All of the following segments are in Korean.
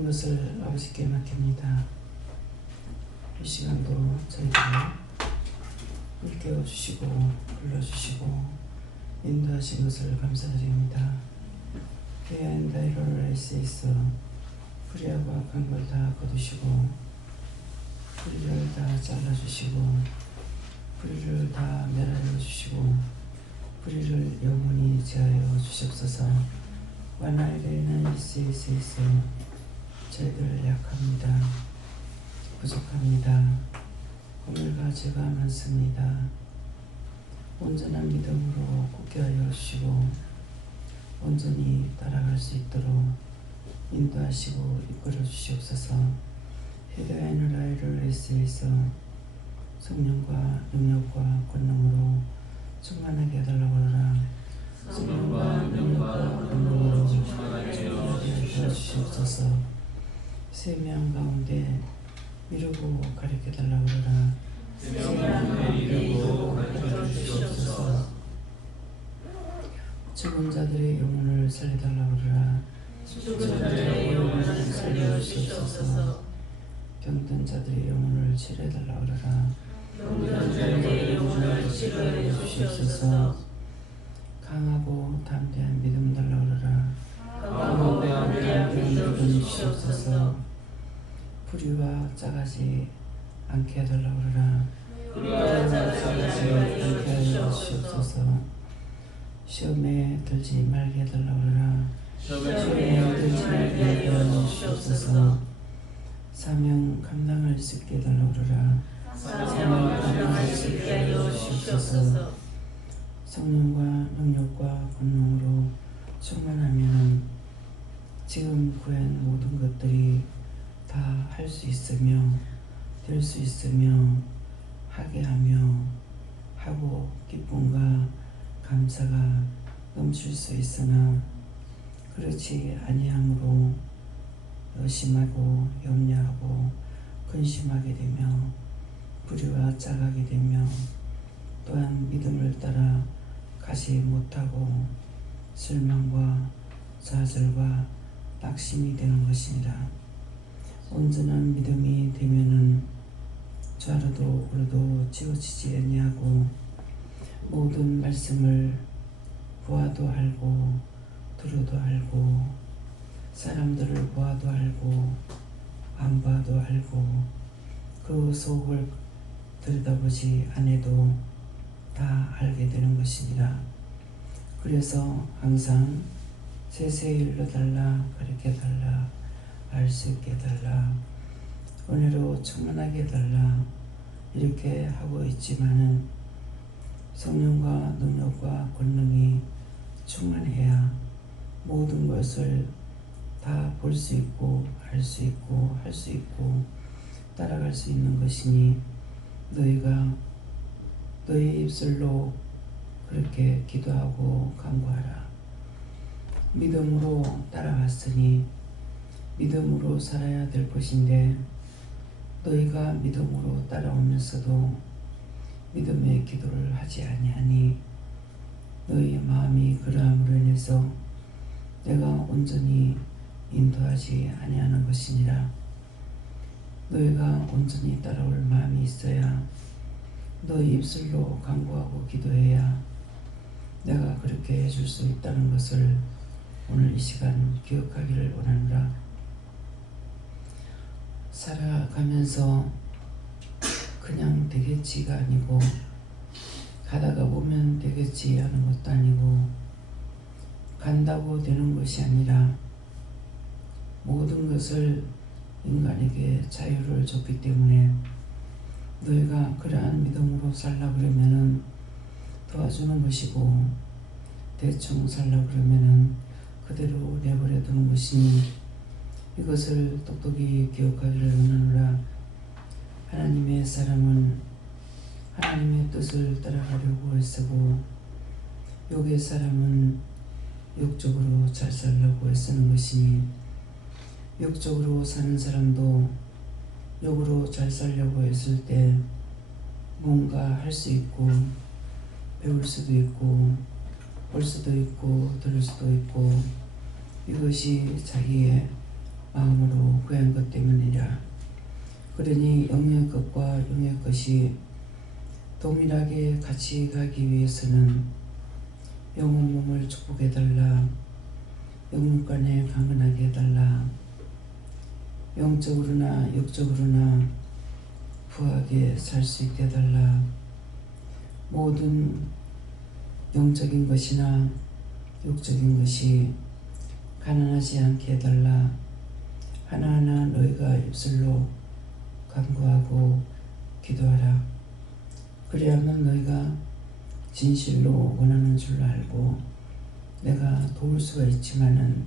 모든 것을 아버지께 맡깁니다. 이 시간도 저희들을 일깨워주시고 불러주시고 인도하신 것을 감사드립니다. 비하인드 레이스에서 불의하고 악한 걸 다 거두시고 불의를 다 잘라주시고 불의를 다 멸하여 주시고 불의를 영원히 제하여 주시옵소서. 완화일에는 레이스에서 저희들 약합니다. 부족합니다. 오늘과 죄가 많습니다. 온전한 믿음으로 굳게 하여 주시고 온전히 따라갈 수 있도록 인도하시고 이끌어 주시옵소서. 히드라이너라이를 레이스에서 성령과 능력과 권능으로 충만하게 해달라고 하라. 성령과 능력과 권능으로 충만하게 해주시옵소서. 세명 가운데 미루고 가르쳐달라고 하라. 세명 미루고 가르쳐주시옵소서. 죽은 자들의 영혼을 살려달라고 하라. 죽은 자들의 영혼을 살려주시옵소서. 병든 자들의 영혼을 치료해달라고 하라. 병든 자들의 영혼을 치료해 주시옵소서. 강하고 담대한 믿음 달라고 하라. 강하고 담대한 믿음 주시옵소서. 불의와 짜가지 않게 해달라고 하라. 불의와 짜가지 않게 하여 주시옵소서. 시험에 들지 말게 해달라고 하라. 시험에 들지 말게 하여 주시옵소서. 사명 감당할 수 있게 해달라고 하라. 사명 감당할 수 있게 하여 주시옵소서. 성령과 능력과 권능으로 충만하면 지금 구한 모든 것들이 다 할 수 있으며 될 수 있으며 하게 하며 하고 기쁨과 감사가 넘칠 수 있으나 그렇지 아니함으로 의심하고 염려하고 근심하게 되며 불의와 짜가게 되며 또한 믿음을 따라 가지 못하고 실망과 좌절과 낙심이 되는 것입니다. 온전한 믿음이 되면은 좌로도 우로도 치우치지 아니하고 모든 말씀을 보아도 알고 들어도 알고 사람들을 보아도 알고 안 봐도 알고 그 속을 들여다보지 않아도 다 알게 되는 것입니다. 그래서 항상 세세히 일러달라 가르쳐달라 알 수 있게 해달라 은혜로 충만하게 해달라 이렇게 하고 있지만은 성령과 능력과 권능이 충만해야 모든 것을 다 볼 수 있고 알 수 있고 할 수 있고 따라갈 수 있는 것이니 너희가 너희 입술로 그렇게 기도하고 간구하라. 믿음으로 따라갔으니 믿음으로 살아야 될 것인데 너희가 믿음으로 따라오면서도 믿음의 기도를 하지 아니하니 너희 마음이 그러함으로 인해서 내가 온전히 인도하지 아니하는 것이니라. 너희가 온전히 따라올 마음이 있어야 너희 입술로 간구하고 기도해야 내가 그렇게 해줄 수 있다는 것을 오늘 이 시간 기억하기를 원하노라. 살아가면서 그냥 되겠지가 아니고 가다가 보면 되겠지 하는 것도 아니고 간다고 되는 것이 아니라 모든 것을 인간에게 자유를 줬기 때문에 너희가 그러한 믿음으로 살라 그러면은 도와주는 것이고 대충 살라 그러면은 그대로 내버려 두는 것이니 이것을 똑똑히 기억하기를 원하노라. 하나님의 사람은 하나님의 뜻을 따라가려고 애쓰고 욕의 사람은 욕적으로 잘 살려고 애쓰는 것이니 욕적으로 사는 사람도 욕으로 잘 살려고 했을 때 뭔가 할 수 있고 배울 수도 있고 볼 수도 있고 들을 수도 있고 이것이 자기의 마음으로 구한 것 때문이라. 그러니 영의 것과 영의 것이 동일하게 같이 가기 위해서는 영혼 몸을 축복해달라. 영육간에 강건하게 해달라. 영적으로나 육적으로나 부하게 살 수 있게 해달라. 모든 영적인 것이나 육적인 것이 가난하지 않게 해달라. 하나하나 너희가 입술로 간구하고 기도하라. 그래야만 너희가 진실로 원하는 줄로 알고 내가 도울 수가 있지만은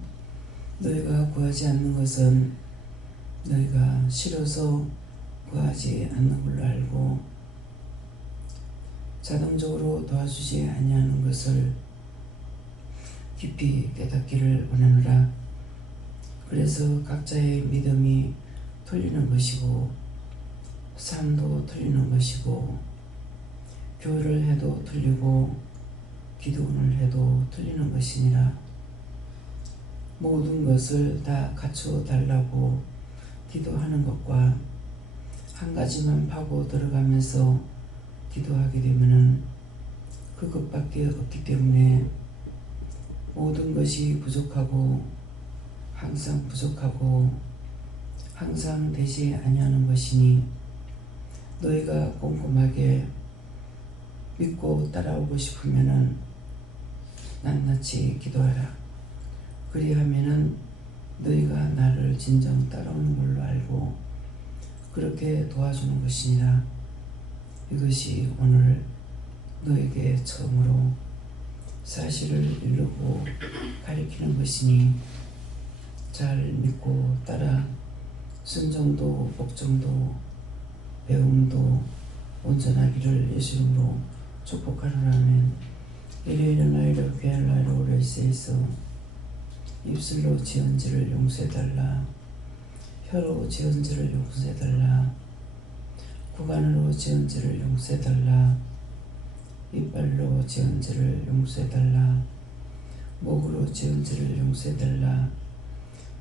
너희가 구하지 않는 것은 너희가 싫어서 구하지 않는 걸로 알고 자동적으로 도와주지 아니하는 것을 깊이 깨닫기를 원하노라. 그래서 각자의 믿음이 틀리는 것이고 삶도 틀리는 것이고 교회를 해도 틀리고 기도원을 해도 틀리는 것이니라. 모든 것을 다 갖추어 달라고 기도하는 것과 한 가지만 파고 들어가면서 기도하게 되면은 그것밖에 없기 때문에 모든 것이 부족하고 항상 부족하고 항상 되지 아니하는 것이니 너희가 꼼꼼하게 믿고 따라오고 싶으면은 낱낱이 기도하라. 그리하면은 너희가 나를 진정 따라오는 걸로 알고 그렇게 도와주는 것이니라. 이것이 오늘 너에게 처음으로 사실을 이루고 가리키는 것이니 잘 믿고 따라 순종도 복종도 배움도 온전하기를 예수 이름으로 축복하노라면. 일요일은 나이로 교회를 나이로 오래 있어서 입술로 지은 죄를 용서해달라. 혀로 지은 죄를 용서해달라. 구간으로 지은 죄를 용서해달라. 이빨로 지은 죄를 용서해달라. 목으로 지은 죄를 용서해달라.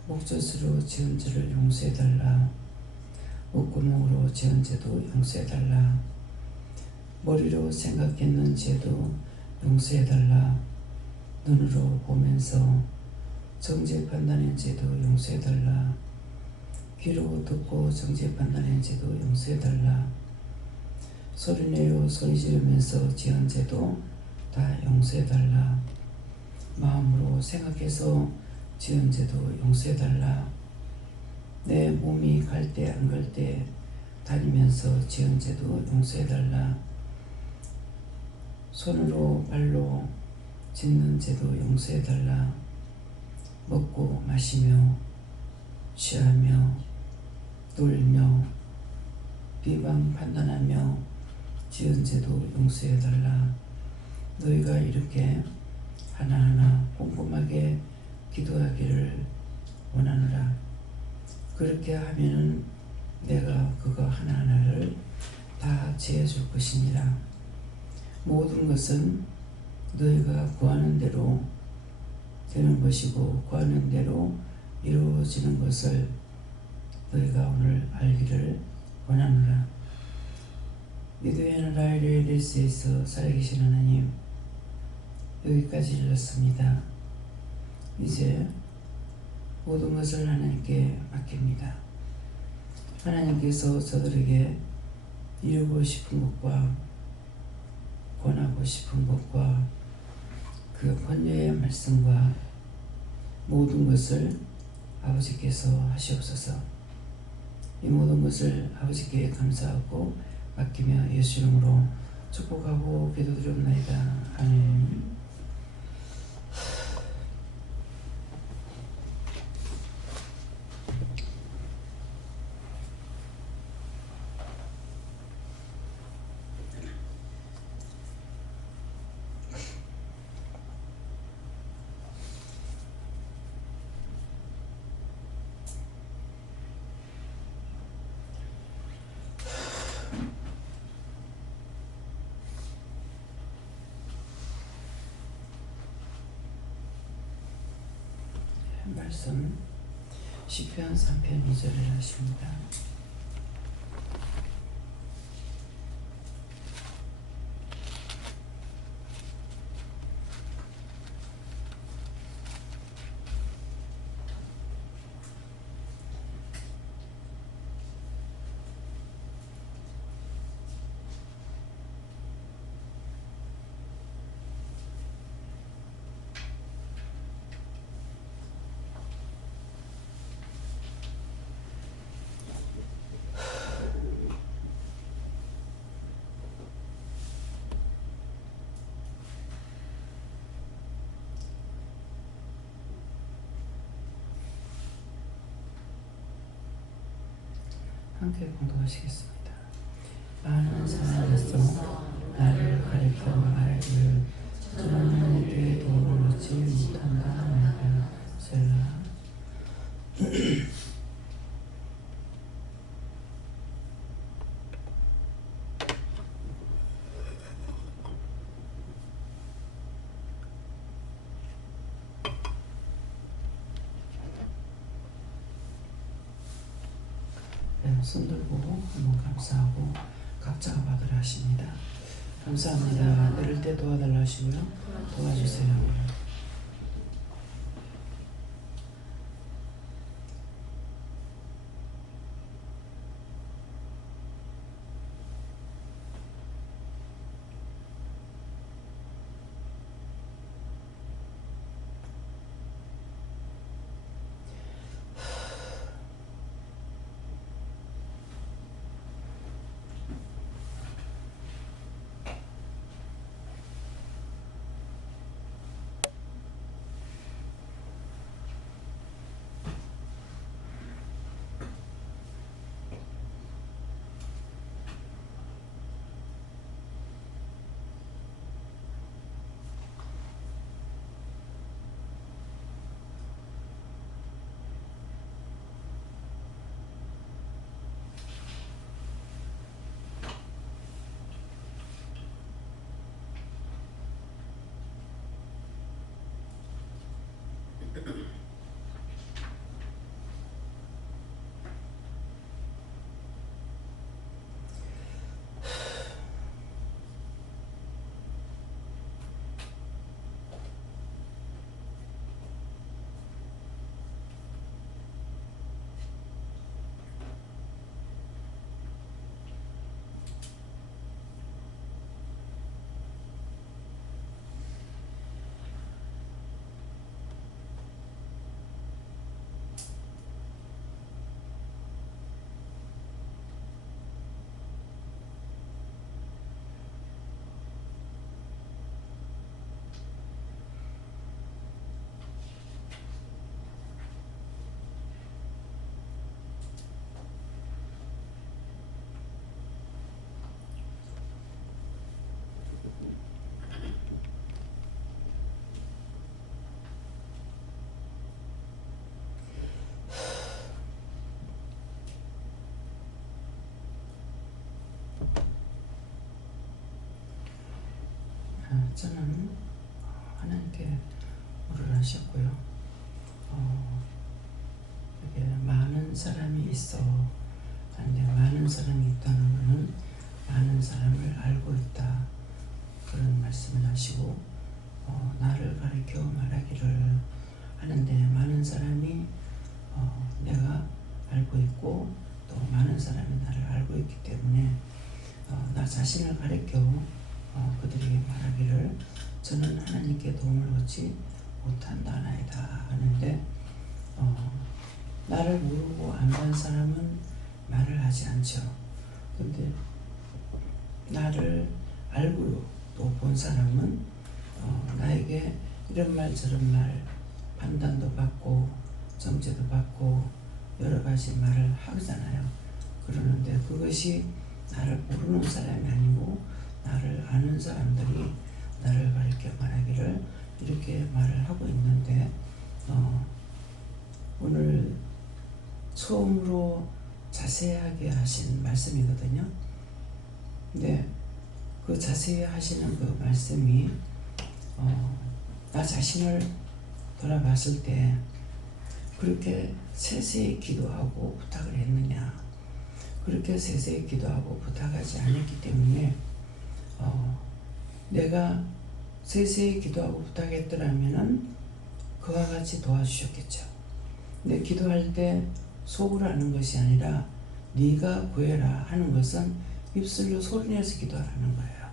목젖으로 지은 죄를 용서해달라. 목구멍으로 지은 죄도 용서해달라. 머리로 생각했는 죄도 용서해달라. 눈으로 보면서 정죄 판단한 죄도 용서해달라. 귀로 듣고 정죄 판단한 죄도 용서해달라. 소리내어 소리 지르면서 지은 죄도 다 용서해달라. 마음으로 생각해서 지은 죄도 용서해달라. 내 몸이 갈 때 안 갈 때 다니면서 지은 죄도 용서해달라. 손으로 발로 짓는 죄도 용서해달라. 먹고 마시며 취하며 놀며 비방 판단하며 지은 죄도 용서해달라. 너희가 이렇게 하나하나 꼼꼼하게 기도하기를 원하노라. 그렇게 하면은 내가 그거 하나하나를 다 지어줄 것이니라. 모든 것은 너희가 구하는 대로 되는 것이고 구하는 대로 이루어지는 것을 너희가 오늘 알기를 원하노라. 믿음의 나이를 일세에서 살아계신 하나님, 여기까지 일렀습니다. 이제 모든 것을 하나님께 맡깁니다. 하나님께서 저들에게 이루고 싶은 것과 권하고 싶은 것과 그 권유의 말씀과 모든 것을 아버지께서 하시옵소서. 이 모든 것을 아버지께 감사하고 맡기며 예수 이름으로 축복하고 기도드리옵나이다. 아멘. 말씀 시편 3편 2절을 하십니다. 함께 공동하시겠습니다. 많은 사람에서 나를 가리켜 말하기를 저는 내 도움을 얻지 못한다 말하며 셀라. 손 들고 한번 감사하고 각자가 받으라 하십니다. 감사합니다. 내릴 때 도와달라 하시고요. 도와주세요. 저는 하나님께 물을 하셨고요. 이게 많은 사람이 있어. 근데 많은 사람이 있다는 것은 많은 사람을 알고 있다. 그런 말씀을 하시고 나를 가리켜 말하기를 하는데 많은 사람이 내가 알고 있고 또 많은 사람이 나를 알고 있기 때문에 나 자신을 가리켜 그들에게 말하기를 저는 하나님께 도움을 얻지 못한다나이다 하는데 나를 모르고 안 본 사람은 말을 하지 않죠. 근데 나를 알고 또 본 사람은 나에게 이런 말 저런 말 판단도 받고 정죄도 받고 여러 가지 말을 하잖아요. 그러는데 그것이 나를 모르는 사람이 아니고 나를 아는 사람들이 나를 가리켜 말하기를 이렇게 말을 하고 있는데 오늘 처음으로 자세하게 하신 말씀이거든요. 근데 그 자세히 하시는 그 말씀이 나 자신을 돌아봤을 때 그렇게 세세히 기도하고 부탁을 했느냐? 그렇게 세세히 기도하고 부탁하지 않았기 때문에 내가 세세히 기도하고 부탁했더라면은 그와 같이 도와주셨겠죠. 근데 기도할 때 속으로 하는 것이 아니라 네가 구해라 하는 것은 입술로 소리내서 기도하라는 거예요.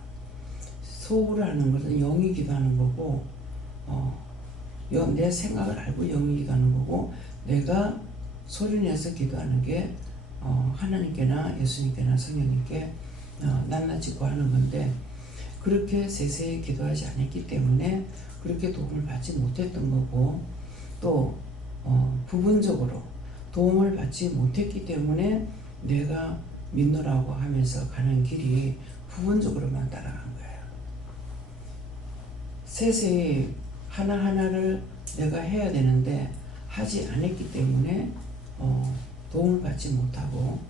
속으로 하는 것은 영이 기도하는 거고 내 생각을 알고 영이 기도하는 거고 내가 소리내서 기도하는 게 하나님께나 예수님께나 성령님께 낱낱이 구하는 건데 그렇게 세세히 기도하지 않았기 때문에 그렇게 도움을 받지 못했던 거고 또 부분적으로 도움을 받지 못했기 때문에 내가 믿노라고 하면서 가는 길이 부분적으로만 따라간 거예요. 세세히 하나하나를 내가 해야 되는데 하지 않았기 때문에 도움을 받지 못하고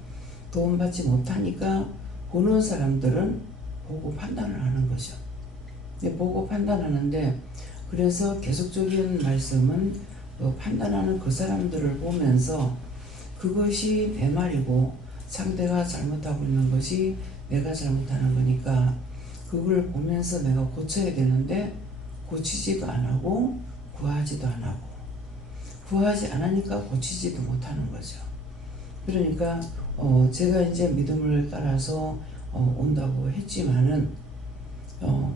도움받지 못하니까 보는 사람들은 보고 판단을 하는 거죠. 보고 판단하는데 그래서 계속적인 말씀은 판단하는 그 사람들을 보면서 그것이 내 말이고 상대가 잘못하고 있는 것이 내가 잘못하는 거니까 그걸 보면서 내가 고쳐야 되는데 고치지도 안 하고 구하지도 안 하고 구하지 않으니까 고치지도 못하는 거죠. 그러니까 제가 이제 믿음을 따라서 온다고 했지만은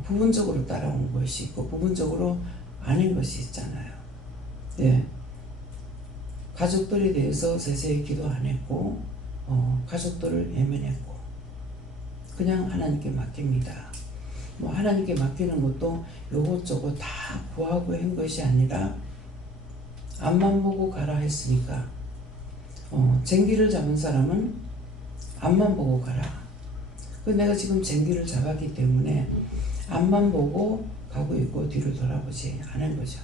부분적으로 따라온 것이 있고 부분적으로 아닌 것이 있잖아요. 네. 가족들에 대해서 세세히 기도 안 했고 가족들을 외면했고 그냥 하나님께 맡깁니다. 하나님께 맡기는 것도 요것저것 다 구하고 한 것이 아니라 앞만 보고 가라 했으니까 쟁기를 잡은 사람은 앞만 보고 가라. 내가 지금 쟁기를 잡았기 때문에 앞만 보고 가고 있고 뒤를 돌아보지 않은 거죠.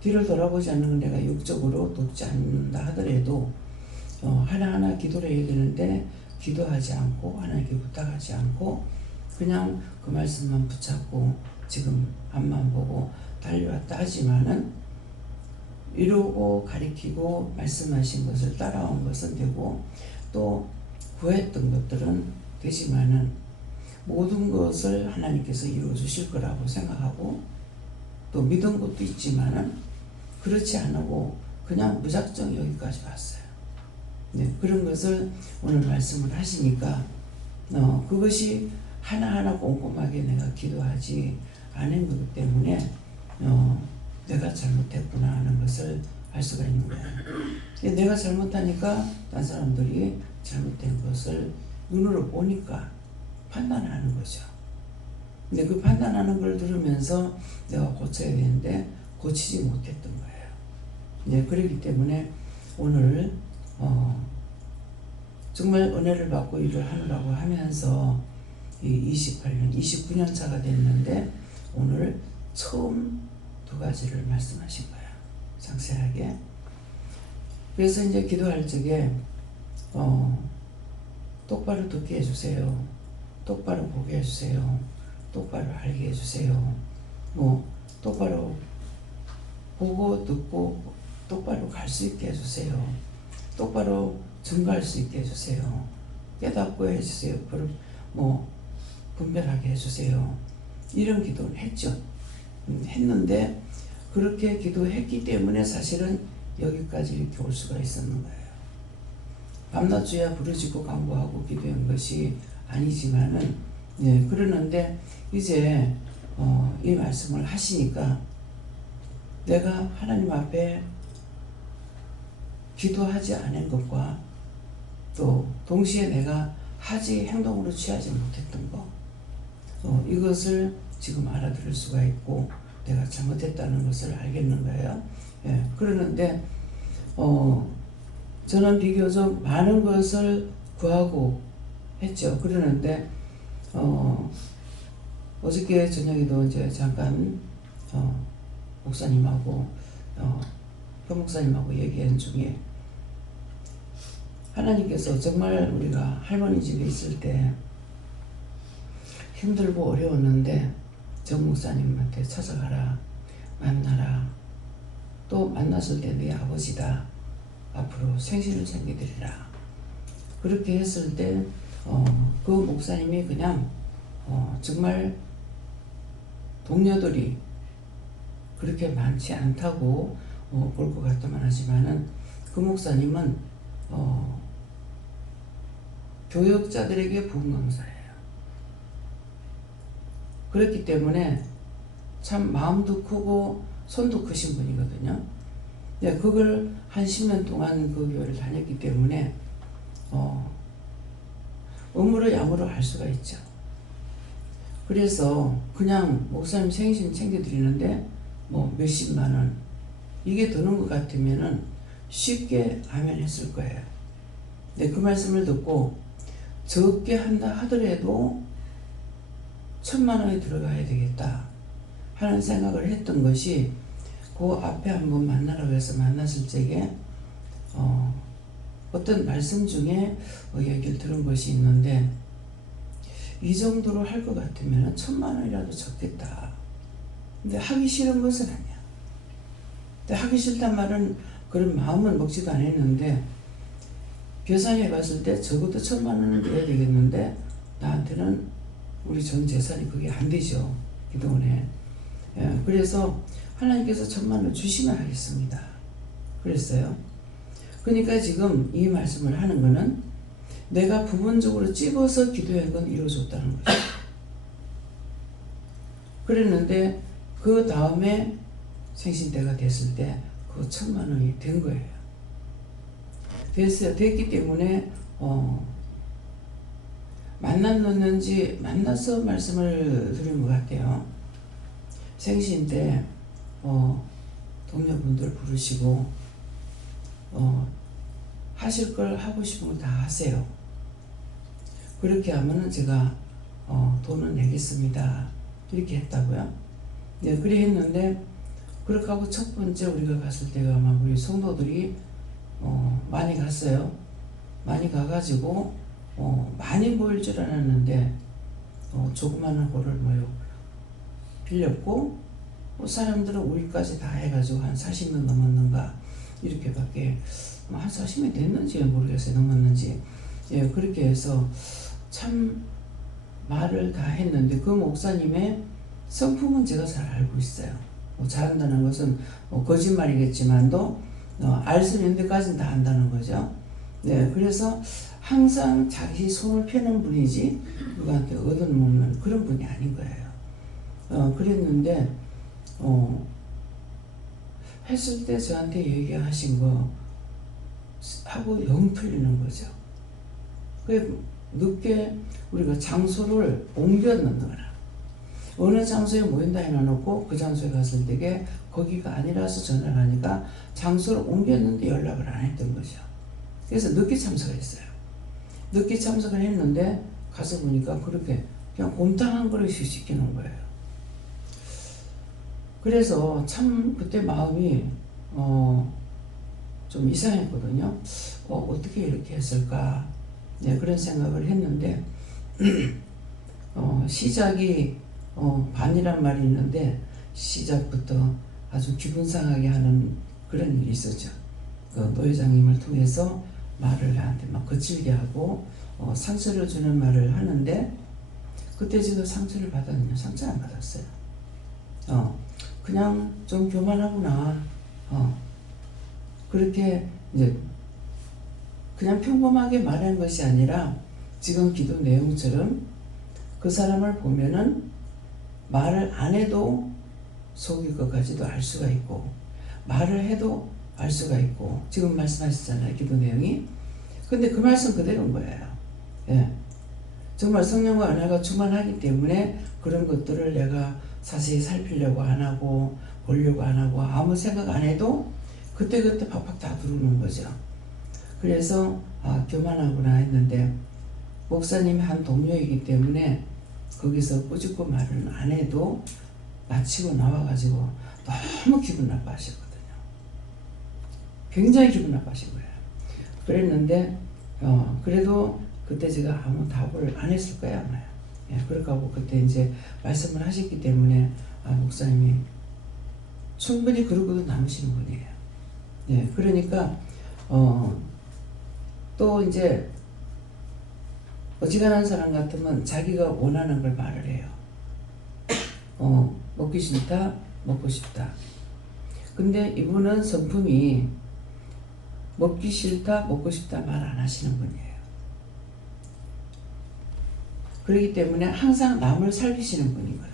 뒤를 돌아보지 않는 건 내가 육적으로 돕지 않는다 하더라도 하나하나 기도를 해야 되는데 기도하지 않고 하나님께 부탁하지 않고 그냥 그 말씀만 붙잡고 지금 앞만 보고 달려왔다 하지만은 이루고 가리키고 말씀하신 것을 따라온 것은 되고 또 구했던 것들은 되지만은 모든 것을 하나님께서 이루어 주실 거라고 생각하고 또 믿은 것도 있지만은 그렇지 않고 그냥 무작정 여기까지 왔어요. 네, 그런 것을 오늘 말씀을 하시니까 그것이 하나하나 꼼꼼하게 내가 기도하지 않은 거기 때문에 내가 잘못했구나 하는 것을 알 수가 있는 거예요. 내가 잘못하니까 딴 사람들이 잘못된 것을 눈으로 보니까 판단하는 거죠. 근데 그 판단하는 걸 들으면서 내가 고쳐야 되는데 고치지 못했던 거예요. 네, 그렇기 때문에 오늘 정말 은혜를 받고 일을 하느라고 하면서 28년, 29년 차가 됐는데 오늘 처음 두 가지를 말씀하신 거예요. 상세하게. 그래서 이제 기도할 적에 똑바로 듣게 해주세요. 똑바로 보게 해주세요. 똑바로 알게 해주세요. 똑바로 보고 듣고 똑바로 갈 수 있게 해주세요. 똑바로 증거할 수 있게 해주세요. 깨닫고 해주세요. 분별하게 해주세요. 이런 기도를 했죠. 했는데 그렇게 기도했기 때문에 사실은 여기까지 이렇게 올 수가 있었는 거예요. 밤낮 주야 부르짖고 간구하고 기도한 것이 아니지만은 그러는데 이제 이 말씀을 하시니까 내가 하나님 앞에 기도하지 않은 것과 또 동시에 내가 행동으로 취하지 못했던 것 이것을 지금 알아들을 수가 있고 내가 잘못했다는 것을 알겠는 거예요. 그러는데 저는 비교적 많은 것을 구하고 했죠. 그러는데 어저께 저녁에도 이제 잠깐 목사님하고 현 목사님하고 얘기한 중에 하나님께서 정말 우리가 할머니 집에 있을 때 힘들고 어려웠는데 정 목사님한테 찾아가라, 만나라, 또 만났을 때 네 아버지다. 앞으로 생신을 챙기드리라. 그렇게 했을 때 그 목사님이 그냥 정말 동료들이 그렇게 많지 않다고 볼 것 같다만 하지만은 그 목사님은 교역자들에게 부흥 강사예요. 그렇기 때문에 참 마음도 크고 손도 크신 분이거든요. 네, 그걸 한 10년 동안 그 교회를 다녔기 때문에 음으로 양으로 알 수가 있죠. 그래서 그냥 목사님 생신 챙겨드리는데 뭐 몇십만 원 이게 드는 것 같으면은 쉽게 아멘 했을 거예요. 네, 그 말씀을 듣고 적게 한다 하더라도 1,000만 원이 들어가야 되겠다 하는 생각을 했던 것이 그 앞에 한번 만나라고 해서 만났을 적에 어떤 말씀 중에 얘기를 들은 것이 있는데 이 정도로 할 것 같으면 1,000만 원이라도 적겠다. 근데 하기 싫은 것은 아니야. 근데 하기 싫단 말은 그런 마음은 먹지도 않았는데 계산해 봤을 때 적어도 1,000만 원은 돼야 되겠는데 나한테는 우리 전 재산이 그게 안 되죠. 그동안에. 예, 그래서 하나님께서 1,000만 원 주시면 하겠습니다. 그랬어요. 그러니까 지금 이 말씀을 하는 거는 내가 부분적으로 찝어서 기도한 건 이루어졌다는 거죠. 그랬는데 그 다음에 생신 때가 됐을 때 그 1,000만 원이 된 거예요. 됐어요. 됐기 때문에 만났는지 만나서 말씀을 드린 것 같아요. 생신 때 동료분들 부르시고 하실 걸 하고 싶은 걸 다 하세요. 그렇게 하면은 제가 돈을 내겠습니다. 이렇게 했다고요. 네, 그래 했는데 그렇게 하고 첫 번째 우리가 갔을 때가 아마 우리 성도들이 많이 갔어요. 많이 가가지고 많이 모일 줄 알았는데 조그마한 홀을 빌렸고 사람들은 우리까지 다 해가지고 한 40명 넘었는가 이렇게밖에 한 40명 됐는지 모르겠어요. 넘었는지. 예, 그렇게 해서 참 말을 다 했는데 그 목사님의 성품은 제가 잘 알고 있어요. 잘한다는 것은 거짓말이겠지만도 알 수 있는 데까지는 다 안다는 거죠. 네, 그래서 항상 자기 손을 펴는 분이지 누구한테 얻어먹는 그런 분이 아닌 거예요. 그랬는데 했을 때 저한테 얘기하신 거 하고 영 틀리는 거죠. 그 늦게 우리가 장소를 옮겨 놓느라 어느 장소에 모인다 해놓고 그 장소에 갔을 때게 거기가 아니라서 전화를 하니까 장소를 옮겼는데 연락을 안 했던 거죠. 그래서 늦게 참석했어요. 늦게 참석을 했는데 가서 보니까 그렇게 그냥 곰탕 한 그릇이 시키는 거예요. 그래서 참 그때 마음이 좀 이상했거든요. 어떻게 이렇게 했을까? 네, 그런 생각을 했는데 시작이 반이란 말이 있는데 시작부터 아주 기분 상하게 하는 그런 일이 있었죠. 그 노회장님을 통해서 말을 나한테 막 거칠게 하고 상처를 주는 말을 하는데 그때 제가 상처를 받았느냐? 상처 안 받았어요. 그냥 좀 교만하구나. 그렇게 이제 그냥 평범하게 말한 것이 아니라 지금 기도 내용처럼 그 사람을 보면은 말을 안 해도 속일 것까지도 알 수가 있고 말을 해도 알 수가 있고 지금 말씀하셨잖아요. 기도 내용이. 근데 그 말씀 그대로인 거예요. 예. 정말 성령과 은혜가 충만하기 때문에 그런 것들을 내가 자세히 살피려고 안 하고 보려고 안 하고 아무 생각 안 해도 그때그때 팍팍 다 들어오는 거죠. 그래서 교만하구나 했는데 목사님이 한 동료이기 때문에 거기서 꾸짖고 말을 안 해도 마치고 나와가지고 너무 기분 나빠하셨거든요. 굉장히 기분 나빠하신 거예요. 그랬는데 그래도 그때 제가 아무 답을 안 했을 거예요 아마요. 예, 그렇게 하고 그때 이제 말씀을 하셨기 때문에 목사님이 충분히 그러고도 남으시는 분이에요. 네, 그러니까 또 이제 어지간한 사람 같으면 자기가 원하는 걸 말을 해요. 먹기 싫다, 먹고 싶다. 근데 이분은 성품이 먹기 싫다, 먹고 싶다 말 안 하시는 분이에요. 그렇기 때문에 항상 남을 살피시는 분인 거예요.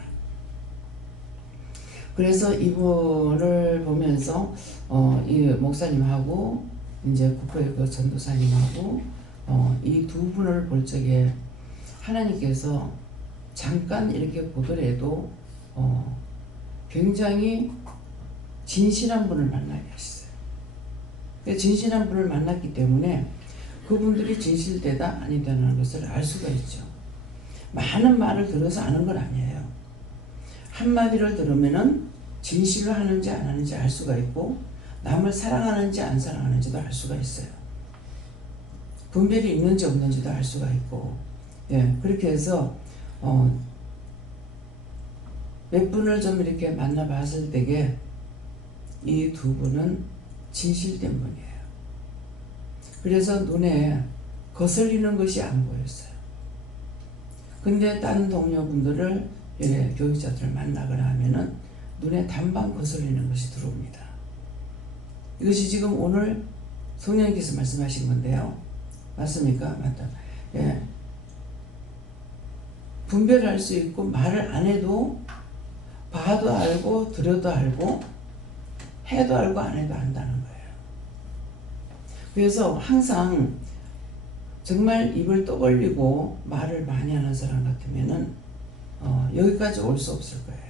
그래서 이분을 보면서 이 목사님하고 이제 국회 그 전도사님하고 이 두 분을 볼 적에 하나님께서 잠깐 이렇게 보더라도 굉장히 진실한 분을 만나게 하셨어요. 진실한 분을 만났기 때문에 그분들이 진실되다 아니다라는 것을 알 수가 있죠. 많은 말을 들어서 아는 건 아니에요. 한마디를 들으면은 진실로 하는지 안 하는지 알 수가 있고 남을 사랑하는지 안 사랑하는지도 알 수가 있어요. 분별이 있는지 없는지도 알 수가 있고, 예, 그렇게 해서 몇 분을 좀 이렇게 만나봤을 때에 이 두 분은 진실된 분이에요. 그래서 눈에 거슬리는 것이 안 보였어요. 근데 다른 동료분들을 교육자들을 만나거나 하면은 눈에 단방 거슬리는 것이 들어옵니다. 이것이 지금 오늘 성령님께서 말씀하신 건데요. 맞습니까? 맞다. 예. 분별할 수 있고 말을 안 해도 봐도 알고 들어도 알고 해도 알고 안 해도 안다는 거예요. 그래서 항상 정말 입을 또 벌리고 말을 많이 하는 사람 같으면은 여기까지 올 수 없을 거예요.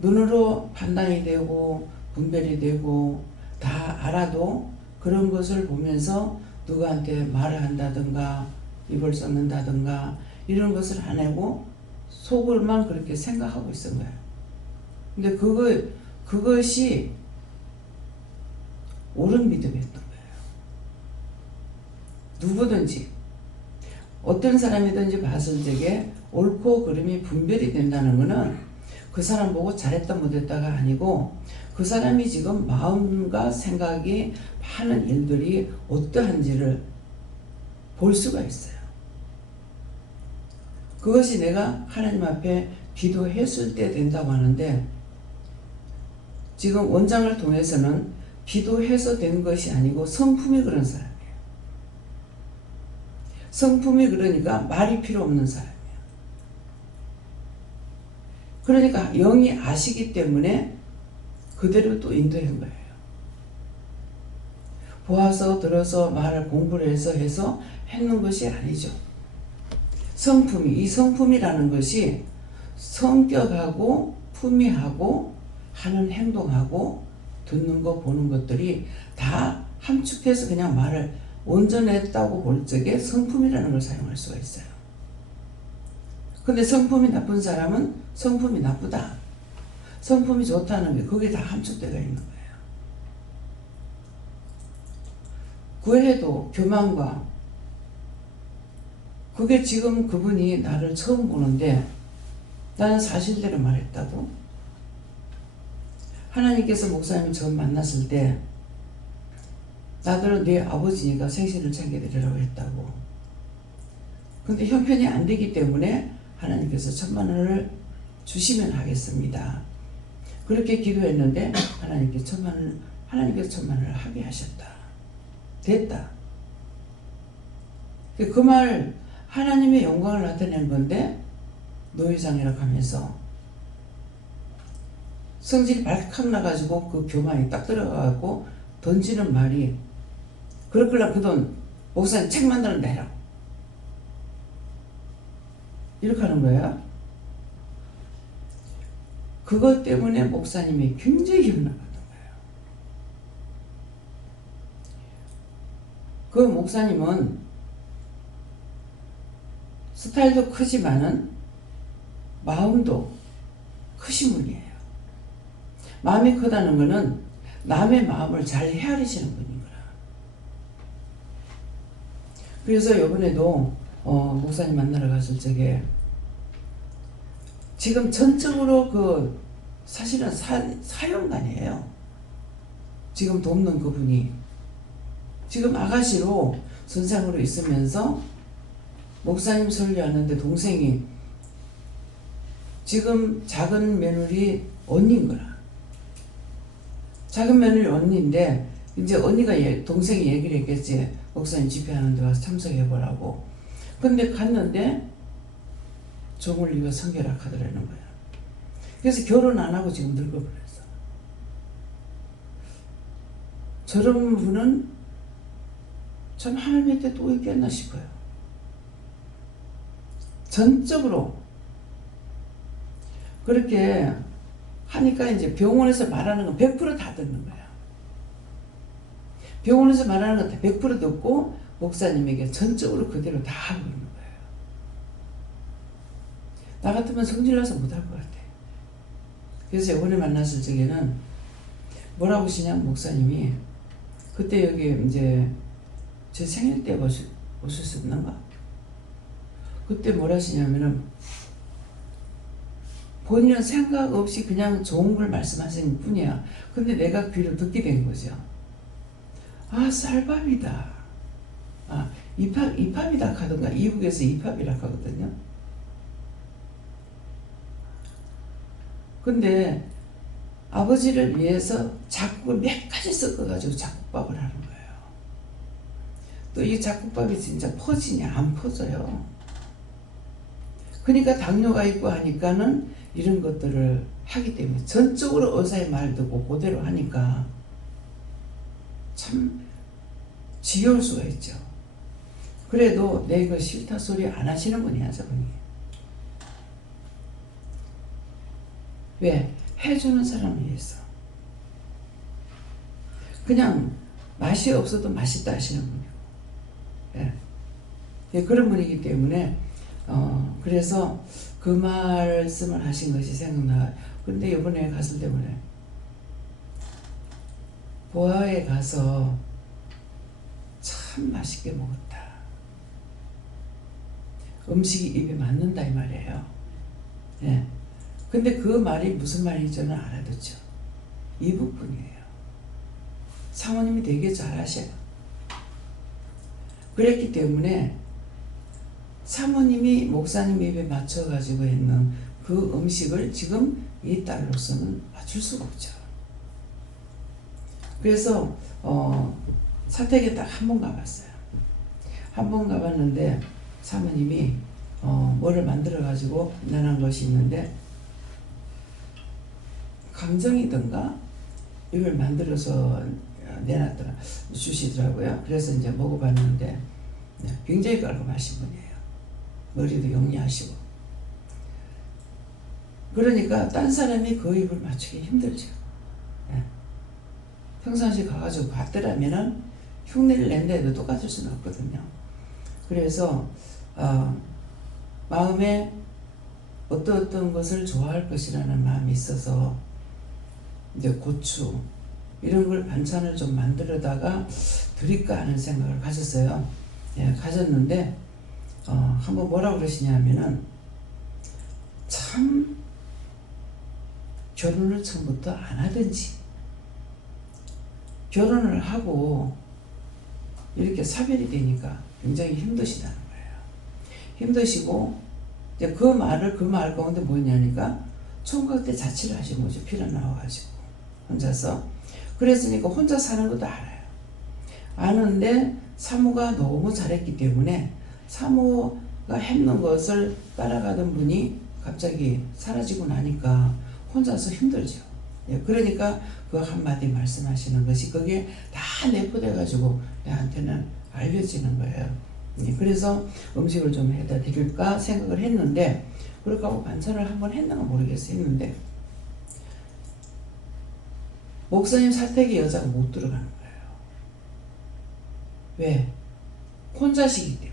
눈으로 판단이 되고 분별이 되고 다 알아도 그런 것을 보면서 누구한테 말을 한다든가 입을 썩는다든가 이런 것을 안 하고 속을만 그렇게 생각하고 있은 거예요. 근데 그것이 옳은 믿음이었던 거예요. 누구든지 어떤 사람이든지 봤을 적에 옳고 그름이 분별이 된다는 것은 그 사람 보고 잘했다 못했다가 아니고 그 사람이 지금 마음과 생각이 하는 일들이 어떠한지를 볼 수가 있어요. 그것이 내가 하나님 앞에 기도했을 때 된다고 하는데 지금 원장을 통해서는 기도해서 된 것이 아니고 성품이 그런 사람이에요. 성품이 그러니까 말이 필요 없는 사람이에요. 그러니까 영이 아시기 때문에 그대로 또 인도한 거예요. 보아서 들어서 말을 공부를 해서 했는 것이 아니죠. 이 성품이라는 것이 성격하고 품위하고 하는 행동하고 듣는 거 보는 것들이 다 함축해서 그냥 말을 온전했다고 볼 적에 성품이라는 걸 사용할 수가 있어요. 근데 성품이 나쁜 사람은 성품이 나쁘다. 성품이 좋다는 게 그게 다 함축되어 있는 거예요. 그 외에도 교만과 그게 지금 그분이 나를 처음 보는데 나는 사실대로 말했다고. 하나님께서 목사님을 처음 만났을 때 나들은 네 아버지니까 생신을 챙겨드리라고 했다고. 근데 형편이 안 되기 때문에 하나님께서 1,000만 원을 주시면 하겠습니다. 그렇게 기도했는데 하나님께서 1,000만 원을 하게 하셨다. 됐다. 그 말 하나님의 영광을 나타낸 건데 노회장이라고 하면서 성질이 발칵 나가지고 그 교만이 딱 들어가고 던지는 말이 그렇길래 그 돈 목사님 책 만드는 데라 이렇게 하는 거야. 그것 때문에 목사님이 굉장히 기분 나빴던 거예요. 그 목사님은 스타일도 크지만은 마음도 크신 분이에요. 마음이 크다는 것은 남의 마음을 잘 헤아리시는 분인 거라. 그래서 이번에도 목사님 만나러 갔을 적에 지금 전적으로 그 사실은 사형관이에요. 지금 돕는 그분이 지금 아가씨로 선생으로 있으면서 목사님 설교하는데 동생이 지금 작은 며느리 언니인 거라. 작은 며느리 언니인데 이제 언니가 동생이 얘기를 했겠지. 목사님 집회하는 데 와서 참석해보라고. 근데 갔는데 종을 이거 성결학 하더라는 거야. 그래서 결혼 안 하고 지금 늙어버렸어. 저런 분은 참 하나님한테 또 있겠나 싶어요. 전적으로 그렇게 하니까 이제 병원에서 말하는 건 100% 다 듣는 거야. 병원에서 말하는 건 100% 듣고 목사님에게 전적으로 그대로 다 하고 있는 거예요. 나 같으면 성질나서 못할 것 같아. 그래서 이번에 만났을 적에는 뭐라고 하시냐면 목사님이 그때 여기 이제 제 생일 때 오셨었는가? 그때 뭐라 하시냐면은 본인은 생각 없이 그냥 좋은 걸 말씀하시는 뿐이야. 근데 내가 귀로 듣게 된 거죠. 아, 쌀밥이다. 아, 이팝이다 하던가. 이북에서 이팝이라 하거든요. 근데 아버지를 위해서 작국을 몇 가지 섞어가지고 작국밥을 하는 거예요. 또 이 작국밥이 진짜 퍼지냐? 안 퍼져요. 그러니까 당뇨가 있고 하니까는 이런 것들을 하기 때문에 전적으로 의사의 말 듣고 그대로 하니까 참 지겨울 수가 있죠. 그래도 내 그 싫다 소리 안 하시는 분이야, 저분이. 왜? 해주는 사람을 위해서. 그냥 맛이 없어도 맛있다 하시는 분이고. 예. 예, 그런 분이기 때문에 그래서 그 말씀을 하신 것이 생각나요. 근데 이번에 갔을 때문에 보아에 가서 참 맛있게 먹었다. 음식이 입에 맞는다 이 말이에요. 예. 근데 그 말이 무슨 말인지 저는 알아듣죠. 이북분이에요. 사모님이 되게 잘하셔요. 그랬기 때문에 사모님이 목사님 입에 맞춰가지고 있는 그 음식을 지금 이 딸로서는 맞출 수가 없죠. 그래서 사택에 딱 한 번 가봤어요. 한 번 가봤는데 사모님이 뭐를 만들어가지고 내놓은 것이 있는데 감정이든가 이걸 만들어서 내놨더라 주시더라고요. 그래서 이제 먹어봤는데 굉장히 깔끔하신 분이에요. 머리도 영리하시고. 그러니까 딴 사람이 그 입을 맞추기 힘들죠. 예. 평상시 가가지고 봤더라면은 흉내를 낸다 해도 똑같을 수는 없거든요. 그래서 마음에 어떤 것을 좋아할 것이라는 마음이 있어서 이제 고추 이런 걸 반찬을 좀 만들어다가 드릴까 하는 생각을 가졌어요. 예, 가졌는데 한번 뭐라고 그러시냐면은 참 결혼을 처음부터 안 하든지 결혼을 하고 이렇게 사별이 되니까 굉장히 힘드시다는 거예요. 힘드시고 이제 그 말 가운데 뭐냐니까 총각 때 자취를 하신 거죠. 피가 나와가지고 혼자서. 그랬으니까 혼자 사는 것도 알아요. 아는데 사모가 너무 잘했기 때문에 사모가 했는 것을 따라가던 분이 갑자기 사라지고 나니까 혼자서 힘들죠. 예, 그러니까 그 한마디 말씀하시는 것이 그게 다 내포돼가지고 내한테는 알려지는 거예요. 예, 그래서 음식을 좀 해다 드릴까 생각을 했는데 그렇게 하고 반찬을 한번 했는가 모르겠어요. 했는데 목사님 사택에 여자가 못 들어가는 거예요. 왜? 혼자시기 때문에.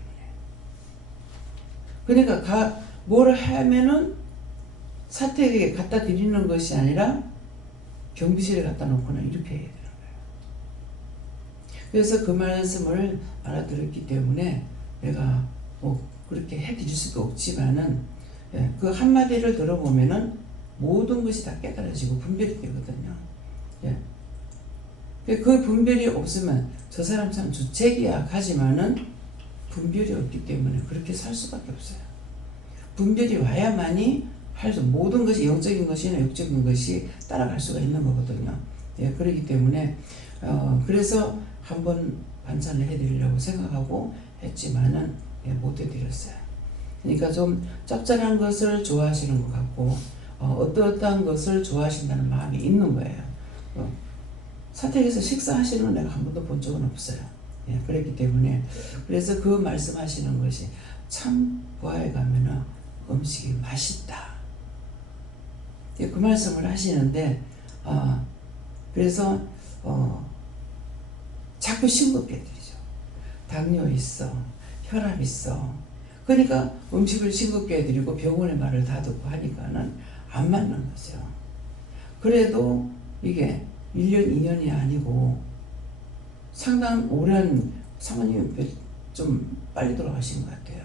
그러니까 뭘 하면은 사택에 갖다 드리는 것이 아니라 경비실에 갖다 놓거나 이렇게 해야 되는 거예요. 그래서 그 말씀을 알아들었기 때문에 내가 뭐 그렇게 해드릴 수도 없지만은 그 한마디를 들어보면은 모든 것이 다 깨달아지고 분별이 되거든요. 예. 그 분별이 없으면 저 사람 참 주책이야 하지만은 분별이 없기 때문에 그렇게 살 수밖에 없어요. 분별이 와야만이 모든 것이 영적인 것이나 육적인 것이 따라갈 수가 있는 거거든요. 예, 그렇기 때문에 그래서 한번 반찬을 해드리려고 생각하고 했지만은 예, 못 해드렸어요. 그러니까 좀 짭짤한 것을 좋아하시는 것 같고 어떠한 것을 좋아하신다는 마음이 있는 거예요. 사택에서 식사하시는 건 내가 한 번도 본 적은 없어요. 예, 그렇기 때문에 그래서 그 말씀하시는 것이 참 부하에 가면은 음식이 맛있다. 예, 그 말씀을 하시는데 그래서 자꾸 싱겁게 드리죠. 당뇨 있어, 혈압 있어. 그러니까 음식을 싱겁게 해드리고 병원의 말을 다 듣고 하니까는 안 맞는 거죠. 그래도 이게 1년, 2년이 아니고 상당 오랜 사모님 좀 빨리 돌아가신 것 같아요.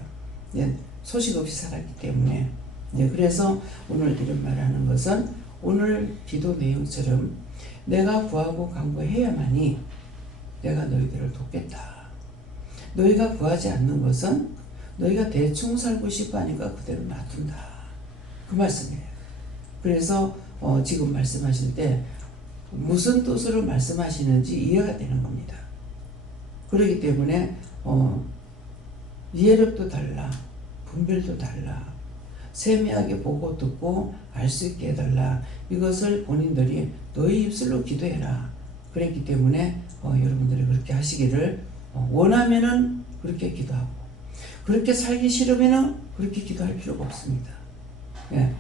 예, 소식 없이 살았기 때문에. 예, 그래서 오늘 이런 말하는 것은 오늘 기도 내용처럼 내가 구하고 간구해야만이 내가 너희들을 돕겠다. 너희가 구하지 않는 것은 너희가 대충 살고 싶어 하니까 그대로 놔둔다. 그 말씀이에요. 그래서 지금 말씀하실 때 무슨 뜻으로 말씀하시는지 이해가 되는 겁니다. 그렇기 때문에 이해력도 달라, 분별도 달라, 세미하게 보고 듣고 알 수 있게 해달라. 이것을 본인들이 너희 입술로 기도해라. 그랬기 때문에 여러분들이 그렇게 하시기를 원하면은 그렇게 기도하고 그렇게 살기 싫으면은 그렇게 기도할 필요가 없습니다. 예.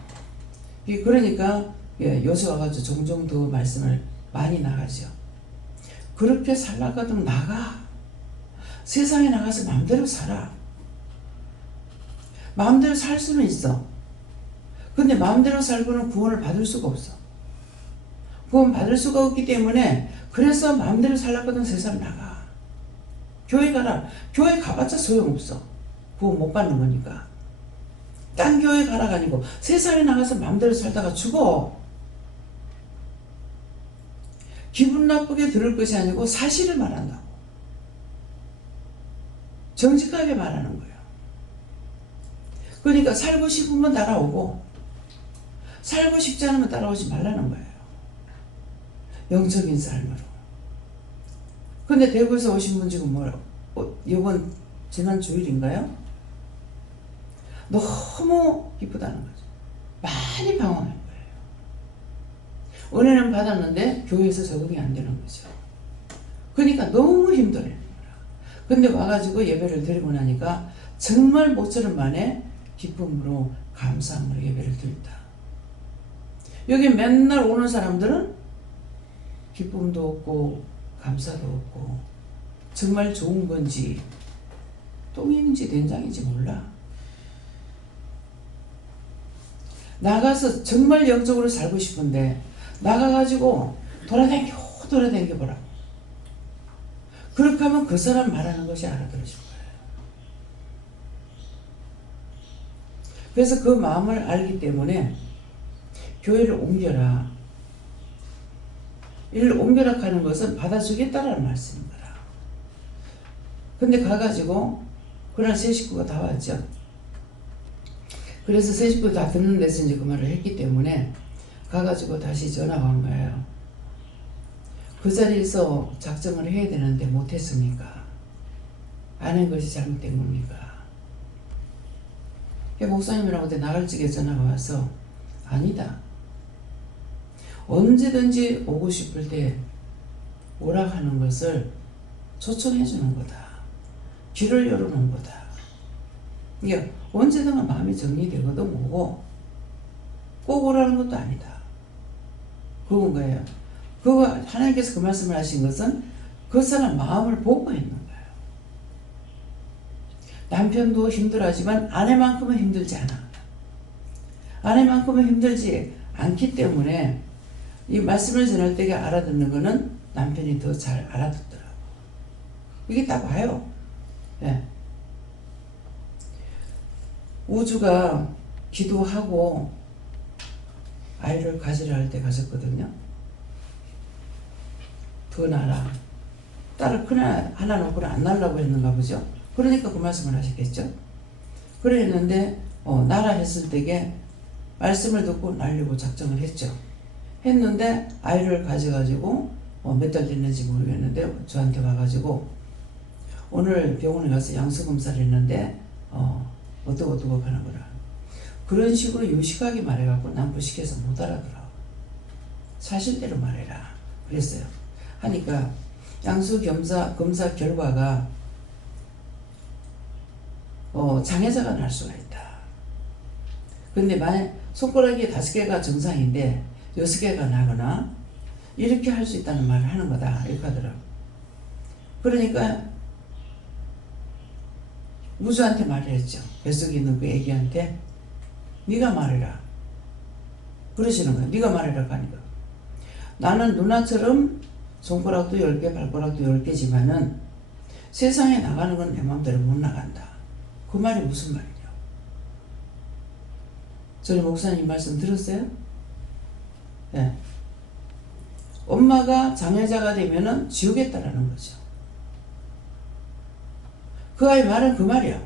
그러니까 요새 와가지고 종종 더 말씀을 많이 나가죠. 그렇게 살라거든 나가. 세상에 나가서 마음대로 살아. 마음대로 살 수는 있어. 근데 마음대로 살고는 구원을 받을 수가 없어. 구원 받을 수가 없기 때문에 그래서 마음대로 살라거든 세상 나가. 교회 가라. 교회 가봤자 소용없어. 구원 못 받는 거니까. 딴 교회 가라가 아니고 세상에 나가서 마음대로 살다가 죽어. 기분 나쁘게 들을 것이 아니고 사실을 말한다고. 정직하게 말하는 거예요. 그러니까 살고 싶으면 따라오고 살고 싶지 않으면 따라오지 말라는 거예요. 영적인 삶으로. 근데 대구에서 오신 분 지금 이번 지난 주일인가요? 너무 기쁘다는 거죠. 많이 방황한 거예요. 은혜는 받았는데 교회에서 적응이 안 되는 거죠. 그러니까 너무 힘들어요. 근데 와가지고 예배를 드리고 나니까 정말 모처럼 만에 기쁨으로 감사함으로 예배를 드린다. 여기 맨날 오는 사람들은 기쁨도 없고 감사도 없고 정말 좋은 건지 똥인지 된장인지 몰라. 나가서 정말 영적으로 살고 싶은데 나가가지고 돌아다녀 보라. 그렇게 하면 그 사람 말하는 것이 알아들어질 거예요. 그래서 그 마음을 알기 때문에 교회를 옮겨라. 이를 옮겨라 하는 것은 받아주겠다라는 말씀인 거라. 근데 가가지고 그날 세 식구가 다 왔죠. 그래서 세 식구 다 듣는 데서 이제 그 말을 했기 때문에 가가지고 다시 전화가 온 거예요. 그 자리에서 작정을 해야 되는데 못했습니까? 안 한 것이 잘못된 겁니까? 목사님이라고 때 나갈 적에 전화가 와서 아니다. 언제든지 오고 싶을 때 오라 하는 것을 초청해 주는 거다. 길을 열어놓은 거다. 그러니까 언제든 마음이 정리되거든 오고 꼭 오라는 것도 아니다. 그건 거예요. 그거 하나님께서 그 말씀을 하신 것은 그 사람 마음을 보고 있는 거예요. 남편도 힘들어하지만 아내만큼은 힘들지 않아. 아내만큼은 힘들지 않기 때문에 이 말씀을 전할 때 알아듣는 거는 남편이 더 잘 알아듣더라고. 이게 딱 와요. 예. 우주가 기도하고 아이를 가지려 할 때 가졌거든요. 더 낳아라. 딸을 큰 하나 놓고는 안 낳으려고 했는가 보죠. 그러니까 그 말씀을 하셨겠죠. 그랬는데 낳으라 했을 때에 말씀을 듣고 낳으려고 작정을 했죠. 했는데 아이를 가져가지고 몇 달 됐는지 모르겠는데 저한테 와가지고 오늘 병원에 가서 양수검사를 했는데 어떡어떡 하는 거라. 그런 식으로 요식하게 말해갖고 난 무식해서 못 알아들어. 사실대로 말해라 그랬어요. 하니까 양수검사 결과가 장애자가 날 수가 있다. 근데 만약 손가락이 5개가 정상인데 6개가 나거나 이렇게 할 수 있다는 말을 하는 거다 이렇게 하더라고. 그러니까 우주한테 말을 했죠. 뱃속에 있는 그 애기한테 네가 말해라 그러시는 거야. 네가 말해라 하니까 나는 누나처럼 손가락도 10개 발가락도 10개지만은 세상에 나가는 건 내 마음대로 못 나간다. 그 말이 무슨 말이냐. 저희 목사님 말씀 들었어요? 네. 엄마가 장애자가 되면은 지우겠다라는 거죠. 그 아이 말은 그 말이야.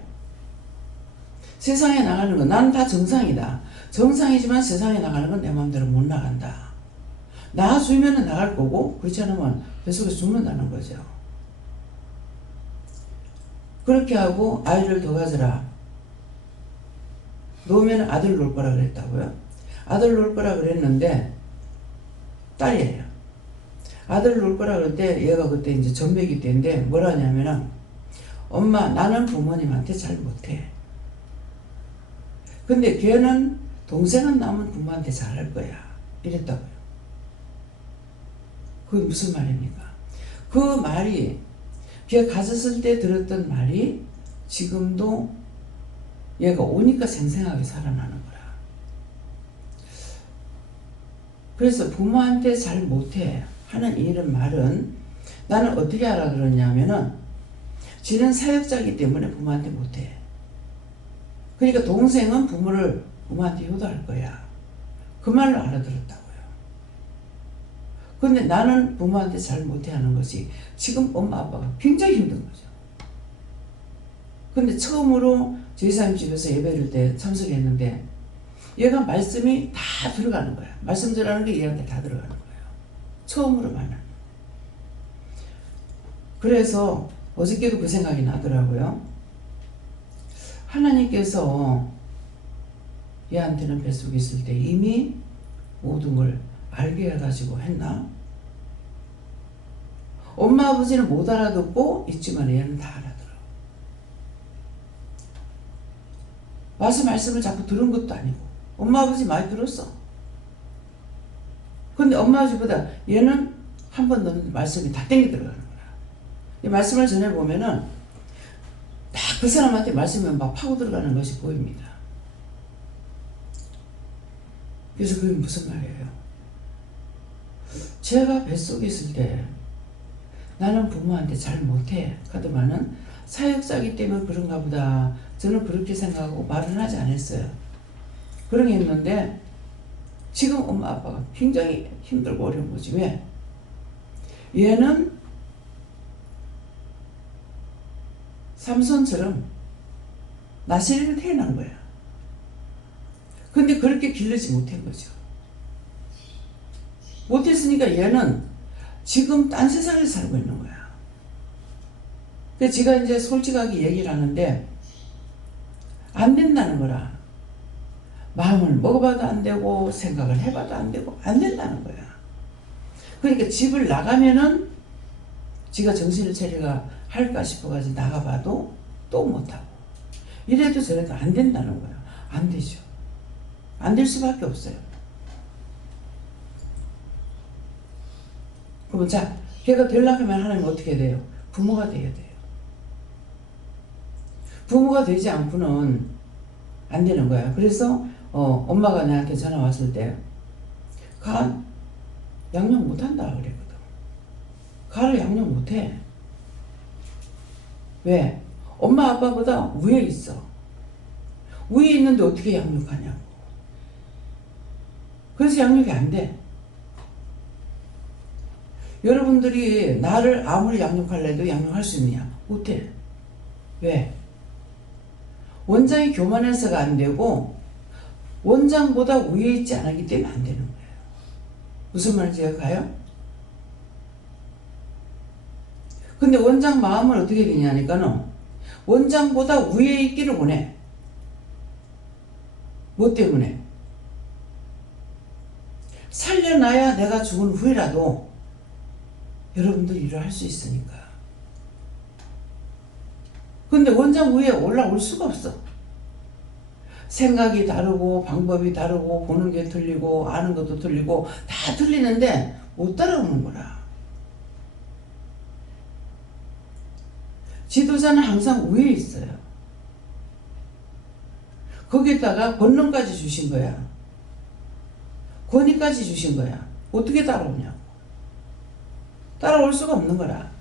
세상에 나가는 건 난 다 정상이다. 정상이지만 세상에 나가는 건 내 마음대로 못 나간다. 낳아주면은 나갈 거고 그렇지 않으면 뱃속에서 죽는다는 거죠. 그렇게 하고 아이를 더 가져라. 놓으면 아들 놓을 거라 그랬다고요. 아들 놓을 거라 그랬는데 딸이에요. 아들 놓을 거라 그럴 때 얘가 그때 이제 전백이 때인데 뭐라 하냐면은 엄마 나는 부모님한테 잘 못해. 근데 걔는 동생은 남은 부모한테 잘할 거야. 이랬다고요. 그게 무슨 말입니까? 그 말이 걔가 가졌을 때 들었던 말이 지금도 얘가 오니까 생생하게 살아나는 거라. 그래서 부모한테 잘 못해 하는 이런 말은 나는 어떻게 알아들었냐면은 지는 사역자이기 때문에 부모한테 못해. 그러니까 동생은 부모한테 효도할 거야. 그 말로 알아들었다고요. 근데 나는 부모한테 잘 못해 하는 것이 지금 엄마 아빠가 굉장히 힘든 거죠. 근데 처음으로 제사님 집에서 예배를 때 참석했는데 얘가 말씀이 다 들어가는 거야. 말씀 들어가는 게 얘한테 다 들어가는 거예요. 처음으로 만나는. 그래서 어저께도 그 생각이 나더라고요. 하나님께서 얘한테는 뱃속에 있을 때 이미 모든 걸 알게 해가지고 했나? 엄마 아버지는 못 알아듣고 있지만 얘는 다 알아들어. 와서 말씀을 자꾸 들은 것도 아니고 엄마 아버지 많이 들었어. 근데 엄마 아버지보다 얘는 한 번 듣는 말씀이 다 땡겨 들어가는 거야. 이 말씀을 전해보면은 딱 그 사람한테 말씀이 막 파고 들어가는 것이 보입니다. 그래서 그게 무슨 말이에요? 제가 뱃속에 있을 때 나는 부모한테 잘 못해 하더만은 사역자이기 때문에 그런가 보다. 저는 그렇게 생각하고 말은 하지 않았어요. 그런 게 있는데 지금 엄마 아빠가 굉장히 힘들고 어려운 거지. 왜? 얘는 삼손처럼 나시리를 태어난 거야. 근데 그렇게 길르지 못한 거죠. 못했으니까 얘는 지금 딴 세상에서 살고 있는 거야. 그래서 제가 이제 솔직하게 얘기를 하는데 안 된다는 거라. 마음을 먹어봐도 안 되고 생각을 해봐도 안 되고 안 된다는 거야. 그러니까 집을 나가면은 지가 정신을 차리가 할까 싶어가지고 나가봐도 또 못하고 이래도 저래도 안 된다는 거야. 안 되죠. 안 될 수밖에 없어요. 그러면 자, 걔가 되려면 하나님 어떻게 돼요? 부모가 돼야 돼요. 부모가 되지 않고는 안 되는 거야. 그래서 엄마가 나한테 전화 왔을 때 가 양육 못한다 그랬거든. 가를 양육 못해. 왜? 엄마 아빠보다 위에 있어. 위에 있는데 어떻게 양육하냐고. 그래서 양육이 안 돼. 여러분들이 나를 아무리 양육할래 해도 양육할 수 있느냐? 못해. 왜? 원장이 교만해서가 안 되고 원장보다 위에 있지 않았기 때문에 안 되는 거예요. 무슨 말인지 가요? 근데 원장 마음은 어떻게 되냐니까는 원장보다 위에 있기를 원해. 뭐 때문에? 살려놔야 내가 죽은 후에라도 여러분들 일을 할 수 있으니까. 근데 원장 위에 올라올 수가 없어. 생각이 다르고 방법이 다르고 보는 게 틀리고 아는 것도 틀리고 다 틀리는데 못 따라오는 거라. 지도자는 항상 위에 있어요. 거기에다가 권능까지 주신 거야. 권위까지 주신 거야. 어떻게 따라오냐고. 따라올 수가 없는 거라.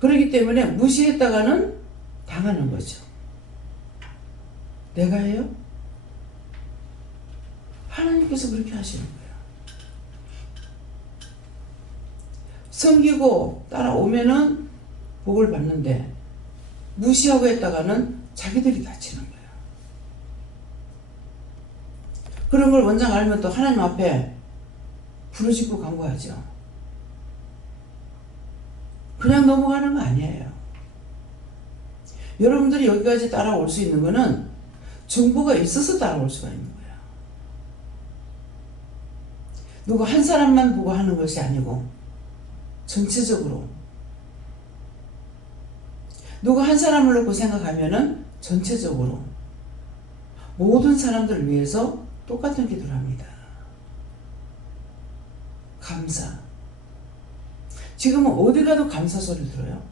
그렇기 때문에 무시했다가는 당하는 거죠. 내가 해요? 하나님께서 그렇게 하시는 거예요. 섬기고 따라오면은 복을 받는데 무시하고 했다가는 자기들이 다치는 거예요. 그런 걸 원장 알면 또 하나님 앞에 부르짖고 간구하죠. 그냥 넘어가는 거 아니에요. 여러분들이 여기까지 따라올 수 있는 거는 정보가 있어서 따라올 수가 있는 거예요. 누구 한 사람만 보고 하는 것이 아니고 전체적으로 누구 한 사람을 놓고 생각하면은 전체적으로 모든 사람들을 위해서 똑같은 기도를 합니다. 감사. 지금은 어디 가도 감사 소리 들어요.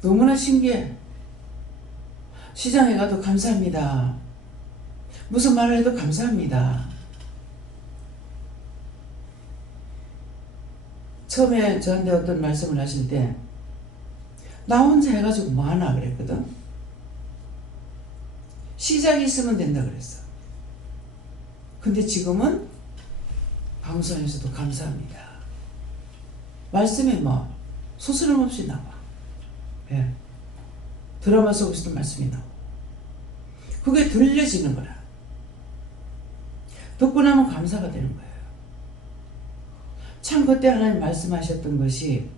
너무나 신기해. 시장에 가도 감사합니다. 무슨 말을 해도 감사합니다. 처음에 저한테 어떤 말씀을 하실 때 나 혼자 해가지고 뭐하나 그랬거든. 시작이 있으면 된다 그랬어. 근데 지금은 방송에서도 감사합니다. 말씀이 뭐 소스름 없이 나와. 예. 드라마 속에서도 말씀이 나오고 그게 들려지는 거라. 듣고 나면 감사가 되는 거예요. 참 그때 하나님 말씀하셨던 것이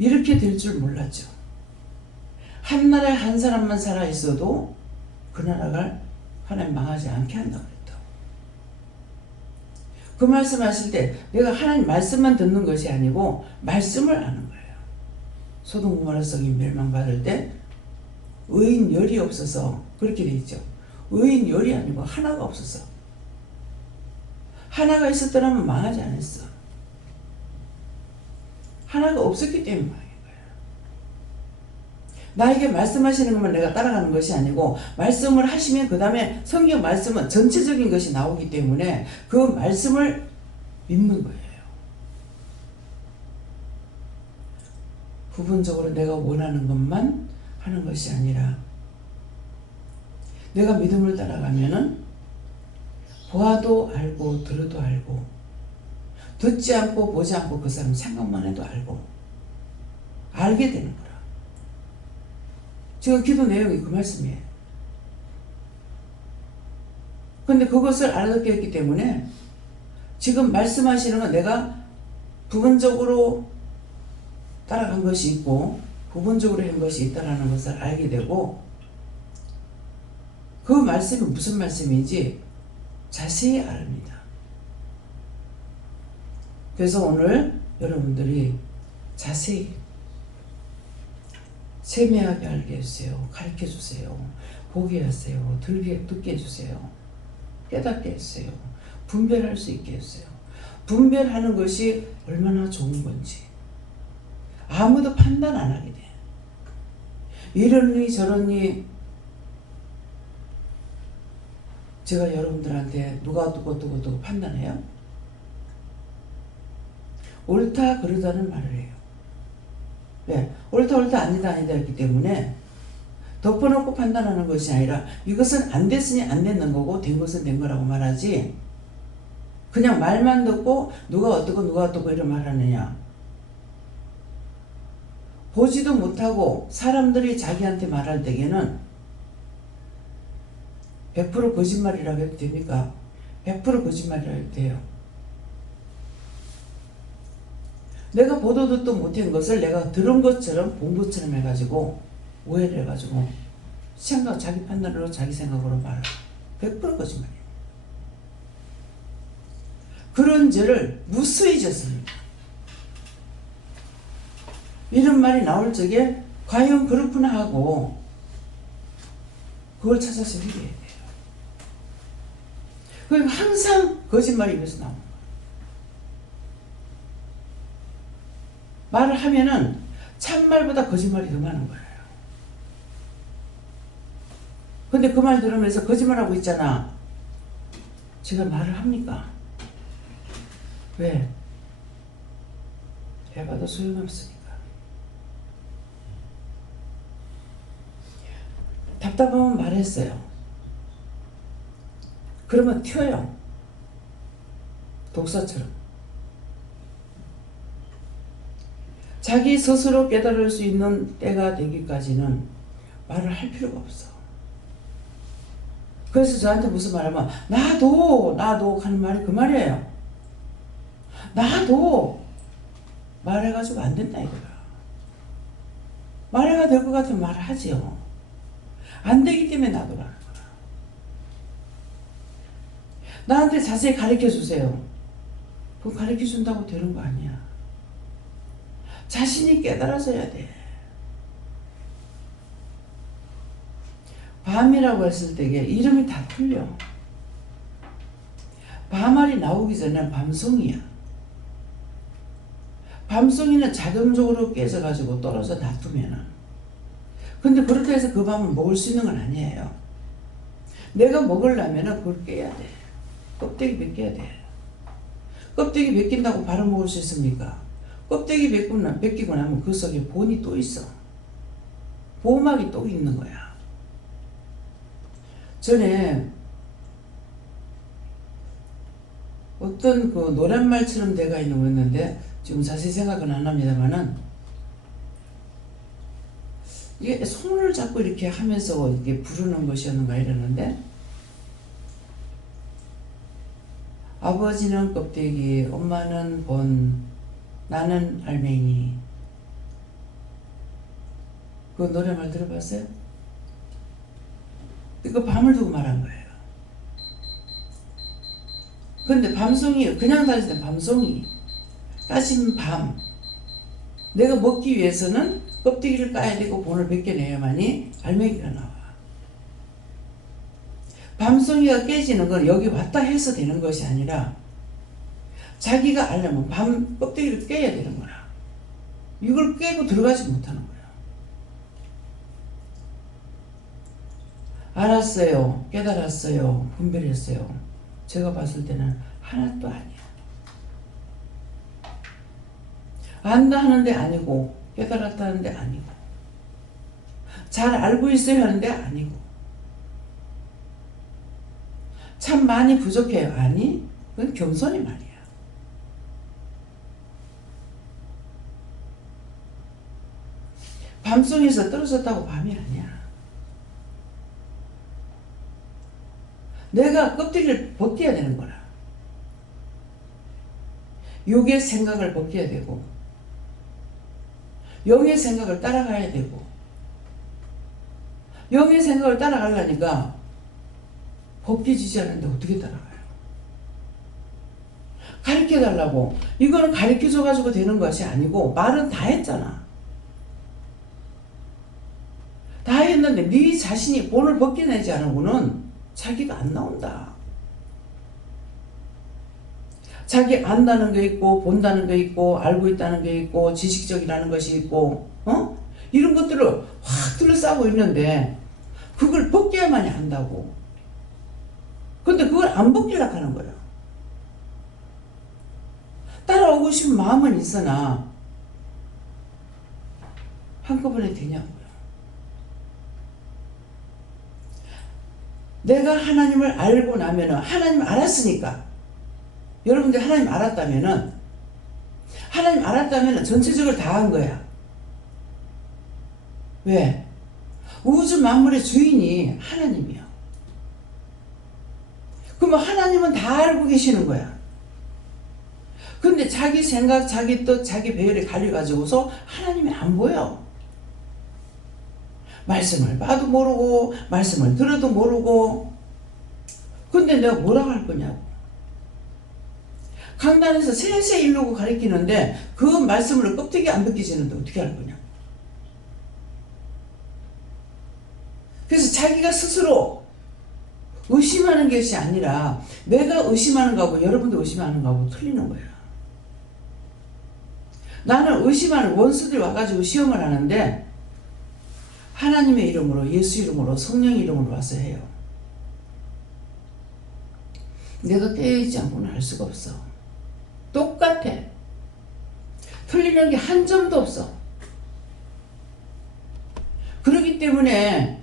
이렇게 될 줄 몰랐죠. 한 나라에 한 사람만 살아있어도 그 나라가 하나님 망하지 않게 한다고 그랬다고. 그 말씀하실 때 내가 하나님 말씀만 듣는 것이 아니고 말씀을 아는 거예요. 소돔 고모라 성이 멸망받을 때 의인 열이 없어서 그렇게 돼 있죠. 의인 열이 아니고 하나가 없었어. 하나가 있었더라면 망하지 않았어. 하나가 없었기 때문에 망한 거예요. 나에게 말씀하시는 것만 내가 따라가는 것이 아니고 말씀을 하시면 그 다음에 성경 말씀은 전체적인 것이 나오기 때문에 그 말씀을 믿는 거예요. 부분적으로 내가 원하는 것만 하는 것이 아니라 내가 믿음을 따라가면은 보아도 알고 들어도 알고 듣지 않고 보지 않고 그 사람 생각만 해도 알고 알게 되는 거라. 지금 기도 내용이 그 말씀이에요. 근데 그것을 알아듣게 했기 때문에 지금 말씀하시는 건 내가 부분적으로 따라간 것이 있고 부분적으로 한 것이 있다는 것을 알게 되고 그 말씀이 무슨 말씀인지 자세히 압니다. 그래서 오늘 여러분들이 자세히 세밀하게 알게 해주세요. 가르쳐 주세요. 보게 하세요. 듣게 해주세요. 깨닫게 해주세요. 분별할 수 있게 해주세요. 분별하는 것이 얼마나 좋은 건지 아무도 판단 안 하게 돼. 이러니 저러니 제가 여러분들한테 누가 어떻고 판단해요? 옳다 그러다는 말을 해요. 왜? 옳다 아니다 했기 때문에 덮어놓고 판단하는 것이 아니라 이것은 안 됐으니 안 됐는 거고 된 것은 된 거라고 말하지, 그냥 말만 듣고 누가 어떻고 누가 어떻고 이런 말하느냐. 보지도 못하고 사람들이 자기한테 말할 때에는 100% 거짓말이라고 해도 됩니까? 100% 거짓말이라고 해도 돼요. 내가 보도 듣도 못한 것을 내가 들은 것처럼 본 것처럼 해가지고 오해를 해가지고 생각, 자기 판단으로 자기 생각으로 말하고 100% 거짓말이에요. 그런 죄를 무수히 졌습니다. 이런 말이 나올 적에 과연 그렇구나 하고 그걸 찾아서 회개해야 돼요. 그러니까 항상 거짓말이 입에서 나오는 거예요. 말을 하면은 참말보다 거짓말이 더 많은 거예요. 근데 그 말 들으면서 거짓말하고 있잖아. 제가 말을 합니까? 왜? 해봐도 소용없으니까. 답답하면 말했어요. 그러면 튀어요. 독사처럼. 자기 스스로 깨달을 수 있는 때가 되기까지는 말을 할 필요가 없어. 그래서 저한테 무슨 말하면 나도 하는 말이 그 말이에요. 나도 말해가지고 안 된다 이거야. 말해가 될 것 같으면 말을 하지요. 안 되기 때문에 놔두라는 거야. 나한테 자세히 가르쳐 주세요. 그거 가르쳐 준다고 되는 거 아니야. 자신이 깨달아져야 돼. 밤이라고 했을 때에 이름이 다 틀려. 밤알이 나오기 전에 밤송이야. 밤송이는 자동적으로 깨져가지고 떨어져 놔두면은. 근데 그렇게 해서 그 밤을 먹을 수 있는 건 아니에요. 내가 먹으려면은 그걸 깨야 돼. 껍데기 벗겨야 돼. 껍데기 벗긴다고 바로 먹을 수 있습니까? 껍데기 벗기고 나면 그 속에 본이 또 있어. 보호막이 또 있는 거야. 전에 어떤 그 노랫말처럼 돼가 있는 거였는데 지금 자세히 생각은 안 합니다만은 이게 손을 잡고 이렇게 하면서 이렇게 부르는 것이었는가 이러는데 아버지는 껍데기, 엄마는 본, 나는 알맹이. 그 노래말 들어봤어요? 이거 밤을 두고 말한 거예요. 근데 밤송이, 그냥 다닐 때 밤송이, 까진 밤. 내가 먹기 위해서는 껍데기를 까야 되고 본을 벗겨내야만이 알맹이가 나와. 밤송이가 깨지는 건 여기 왔다 해서 되는 것이 아니라 자기가 알려면 밤 껍데기를 깨야 되는 거야. 이걸 깨고 들어가지 못하는 거야. 알았어요. 깨달았어요. 분별했어요. 제가 봤을 때는 하나도 아니야. 안다 하는데 아니고 깨달았다 하는데 아니고 잘 알고 있어야 하는데 아니고 참 많이 부족해요. 아니, 그건 겸손이 말이야. 밤송에서 떨어졌다고 밤이 아니야. 내가 껍데기를 벗겨야 되는 거라. 육의 생각을 벗겨야 되고 영의 생각을 따라가야 되고 영의 생각을 따라가려니까 벗겨지지 않는데 어떻게 따라가요? 가르쳐달라고. 이거는 가르쳐줘가지고 되는 것이 아니고 말은 다 했잖아. 다 했는데 네 자신이 본을 벗겨내지 않으고는 자기가 안 나온다. 자기 안다는 게 있고 본다는 게 있고 알고 있다는 게 있고 지식적이라는 것이 있고 이런 것들을 확 둘러싸고 있는데 그걸 벗겨야만이 안다고. 근데 그걸 안 벗기려고 하는 거야. 따라오고 싶은 마음은 있으나 한꺼번에 되냐고요. 내가 하나님을 알고 나면은, 하나님 알았으니까, 여러분들 하나님 알았다면은 전체적으로 다 한 거야. 왜? 우주 만물의 주인이 하나님이야. 그러면 하나님은 다 알고 계시는 거야. 근데 자기 생각, 자기 뜻, 자기 배열에 갈려가지고서 하나님이 안 보여. 말씀을 봐도 모르고, 말씀을 들어도 모르고. 근데 내가 뭐라고 할 거냐고. 강단에서 세세 이르고 가르치는데 그 말씀을 껍데기 안 벗기지는데 어떻게 할 거냐. 그래서 자기가 스스로 의심하는 것이 아니라 내가 의심하는 거하고 여러분도 의심하는 거하고 틀리는 거야. 나는 의심하는 원수들이 와가지고 시험을 하는데 하나님의 이름으로, 예수 이름으로, 성령 이름으로 와서 해요. 내가 깨어있지 않고는 할 수가 없어. 똑같아. 틀리는 게 한 점도 없어. 그렇기 때문에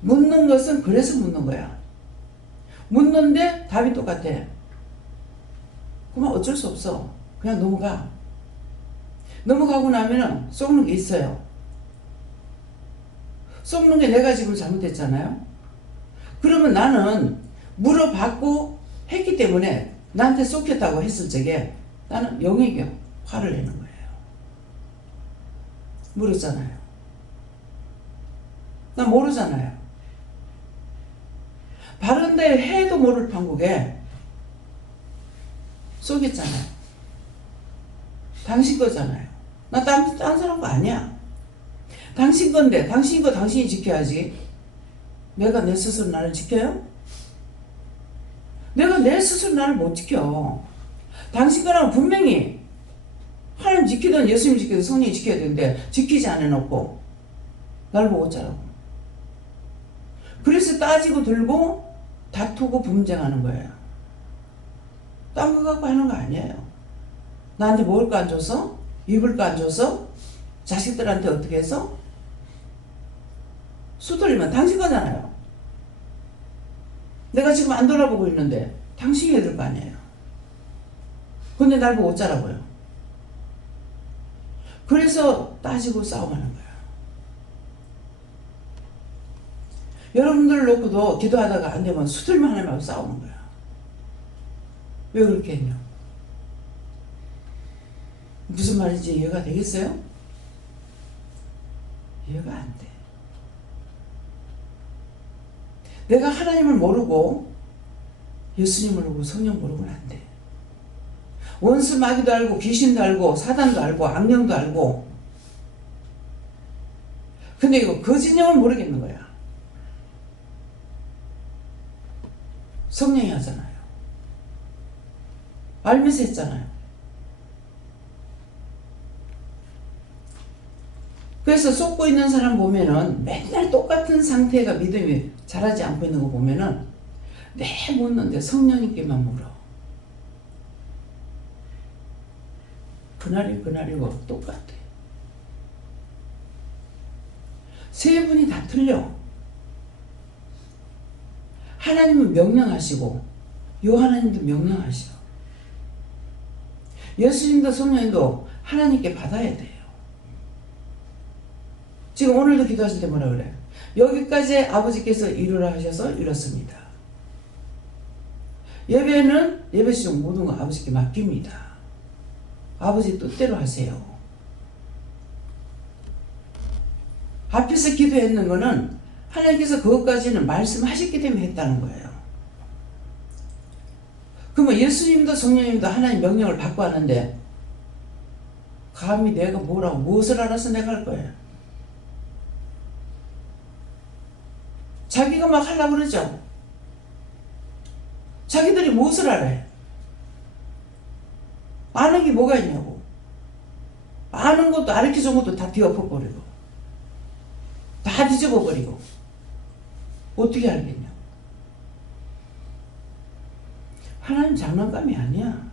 묻는 것은 그래서 묻는 거야. 묻는데 답이 똑같아. 그러면 어쩔 수 없어. 그냥 넘어가. 넘어가고 나면은 속는 게 있어요. 속는 게 내가 지금 잘못했잖아요. 그러면 나는 물어봤고 했기 때문에 나한테 속였다고 했을 적에 나는 영에게 화를 내는 거예요. 물었잖아요. 나 모르잖아요. 바른데 해도 모를 판국에 속였잖아요. 당신 거잖아요. 나 딴 사람 거 아니야. 당신 건데 당신 거 당신이 지켜야지. 내가 내 스스로 나를 지켜요? 내가 내 스스로 나를 못 지켜. 당신 거라면 분명히 하나님 지키든 예수님 지키든 성령이 지켜야 되는데 지키지 않아놓고 날 보고 어쩌라고. 그래서 따지고 들고 다투고 분쟁하는 거예요. 딴 거 갖고 하는 거 아니에요. 나한테 먹을 거 안 줘서? 입을 거 안 줘서? 자식들한테 어떻게 해서? 수돌리면 당신 거잖아요. 내가 지금 안 돌아보고 있는데 당신이 해야 될 거 아니에요. 근데 날 보고 어쩌라고요. 그래서 따지고 싸움하는 거예요. 여러분들 놓고도 기도하다가 안 되면 수들만 하나님하고 싸우는 거야. 왜 그렇게 했냐? 무슨 말인지 이해가 되겠어요? 이해가 안 돼. 내가 하나님을 모르고 예수님을 모르고 성령 모르고는 안 돼. 원수 마귀도 알고 귀신도 알고 사단도 알고 악령도 알고. 근데 이거 거짓령을 모르겠는 거야. 성령이 하잖아요. 알면서 했잖아요. 그래서 쏟고 있는 사람 보면은 맨날 똑같은 상태가 믿음이 자라지 않고 있는 거 보면은 내 묻는데 성령님께만 물어. 그날이고 똑같아. 세 분이 다 틀려. 하나님은 명령하시고 요하나님도 명령하셔. 예수님도 성령님도 하나님께 받아야 돼요. 지금 오늘도 기도하실 때 뭐라 그래요? 여기까지 아버지께서 이루라 하셔서 이뤘습니다. 예배는 예배 시중 모든 거 아버지께 맡깁니다. 아버지 뜻대로 하세요. 앞에서 기도했는 거는 하나님께서 그것까지는 말씀하셨기 때문에 했다는 거예요. 그러면 예수님도 성령님도 하나님 명령을 받고 하는데 감히 내가 뭐라고 무엇을 알아서 내가 할 거예요. 자기가 막 하려고 그러죠. 자기들이 무엇을 알아요? 아는 게 뭐가 있냐고. 아는 것도 가르쳐준 것도 다 뒤엎어버리고 다 뒤집어버리고 어떻게 알겠냐. 하나님 장난감이 아니야.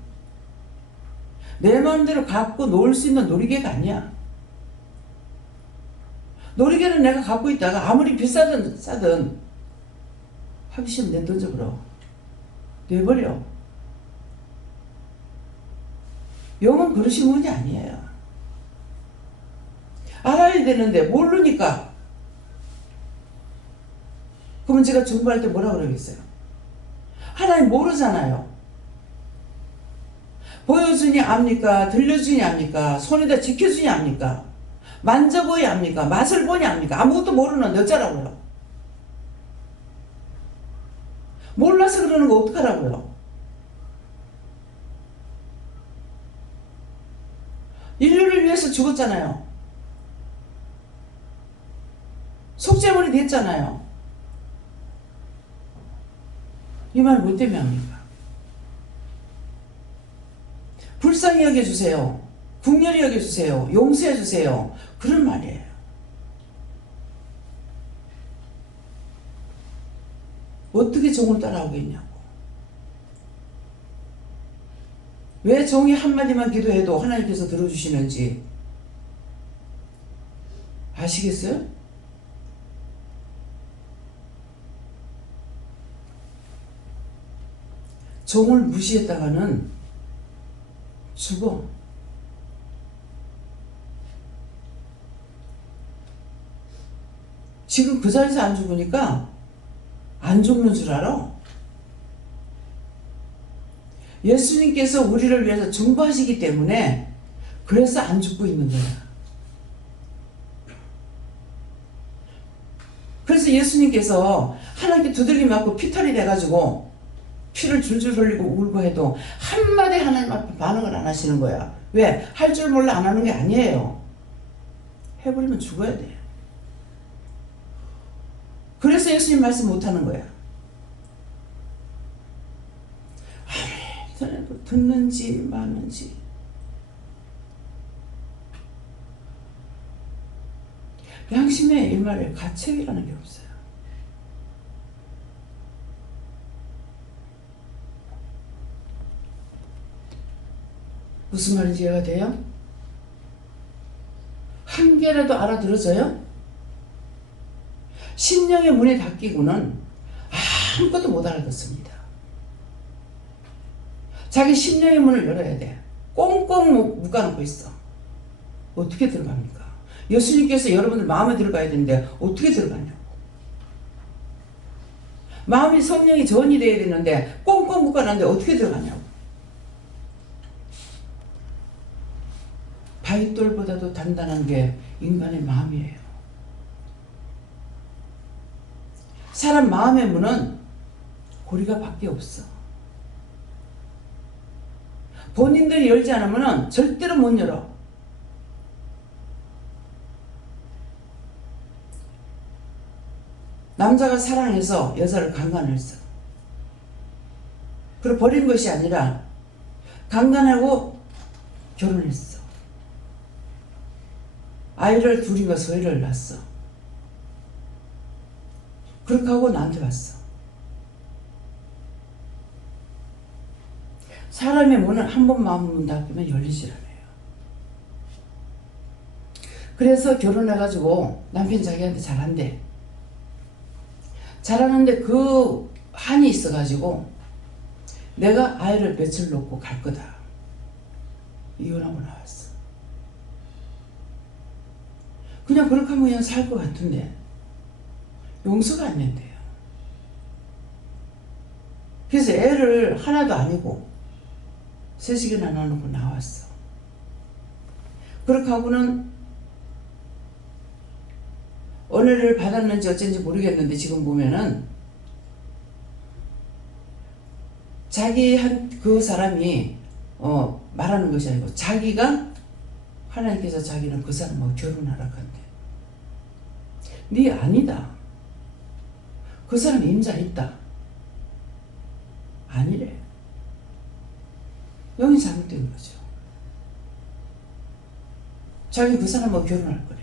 내 마음대로 갖고 놀 수 있는 놀이개가 아니야. 놀이개는 내가 갖고 있다가 아무리 비싸든 싸든 하기 싫으면 내던져버려. 내버려. 영은 그러신 분이 아니에요. 알아야 되는데 모르니까. 그러면 제가 중보할 때 뭐라 그러겠어요? 하나님 모르잖아요. 보여주니 압니까? 들려주니 압니까? 손에다 지켜주니 압니까? 만져보니 압니까? 맛을 보니 압니까? 아무것도 모르는데 어쩌라고요? 몰라서 그러는 거 어떡하라고요? 인류를 위해서 죽었잖아요. 속죄물이 됐잖아요. 이 말 뭐 때문에 합니까? 불쌍히 여겨주세요. 국렬히 여겨주세요. 용서해주세요. 그런 말이에요. 어떻게 종을 따라오겠냐고. 왜 종이 한마디만 기도해도 하나님께서 들어주시는지 아시겠어요? 종을 무시했다가는 죽어. 지금 그 자리에서 안 죽으니까 안 죽는 줄 알아? 예수님께서 우리를 위해서 중보하시기 때문에 그래서 안 죽고 있는 거야. 그래서 예수님께서 하나님께 두들겨 맞고 피털이 돼가지고 피를 줄줄 흘리고 울고 해도 한마디 하나님 앞에 반응을 안 하시는 거야. 왜? 할 줄 몰라 안 하는 게 아니에요. 해버리면 죽어야 돼. 그래서 예수님 말씀 못하는 거야. 아무리 듣는지 마는지. 양심의 일말에 가책이라는 게 없어요. 무슨 말인지 이해가 돼요? 한 개라도 알아들어져요? 심령의 문이 닫히고는 아무것도 못 알아듣습니다. 자기 심령의 문을 열어야 돼. 꽁꽁 묶어놓고 있어. 어떻게 들어갑니까? 예수님께서 여러분들 마음에 들어가야 되는데 어떻게 들어가냐고. 마음이 성령이 전이 돼야 되는데 꽁꽁 묶어놨는데 어떻게 들어가냐고. 바위돌보다도 단단한 게 인간의 마음이에요. 사람 마음의 문은 고리가 밖에 없어. 본인들이 열지 않으면 절대로 못 열어. 남자가 사랑해서 여자를 강간했어. 그리고 버린 것이 아니라 강간하고 결혼했어. 아이를 둘인가 소희를 낳았어. 그렇게 하고 나한테 왔어. 사람의 문은 한 번 마음 문 닫히면 열리질 않아요. 그래서 결혼해가지고 남편 자기한테 잘한대. 잘하는데 그 한이 있어가지고 내가 아이를 며칠 놓고 갈 거다. 이혼하고 나왔어. 그냥 그렇게 하면 그냥 살 것 같은데 용서가 안 된대요. 그래서 애를 하나도 아니고 셋이나 나누고 나왔어. 그렇게 하고는 은혜를 받았는지 어쩐지 모르겠는데 지금 보면은 그 사람이 말하는 것이 아니고 자기가 하나님께서 자기는 그 사람하고 결혼하라고 한대. 네 아니다. 그 사람 임자 있다. 아니래. 여기 잘못된 거죠. 자기 그 사람하고 결혼할 거래.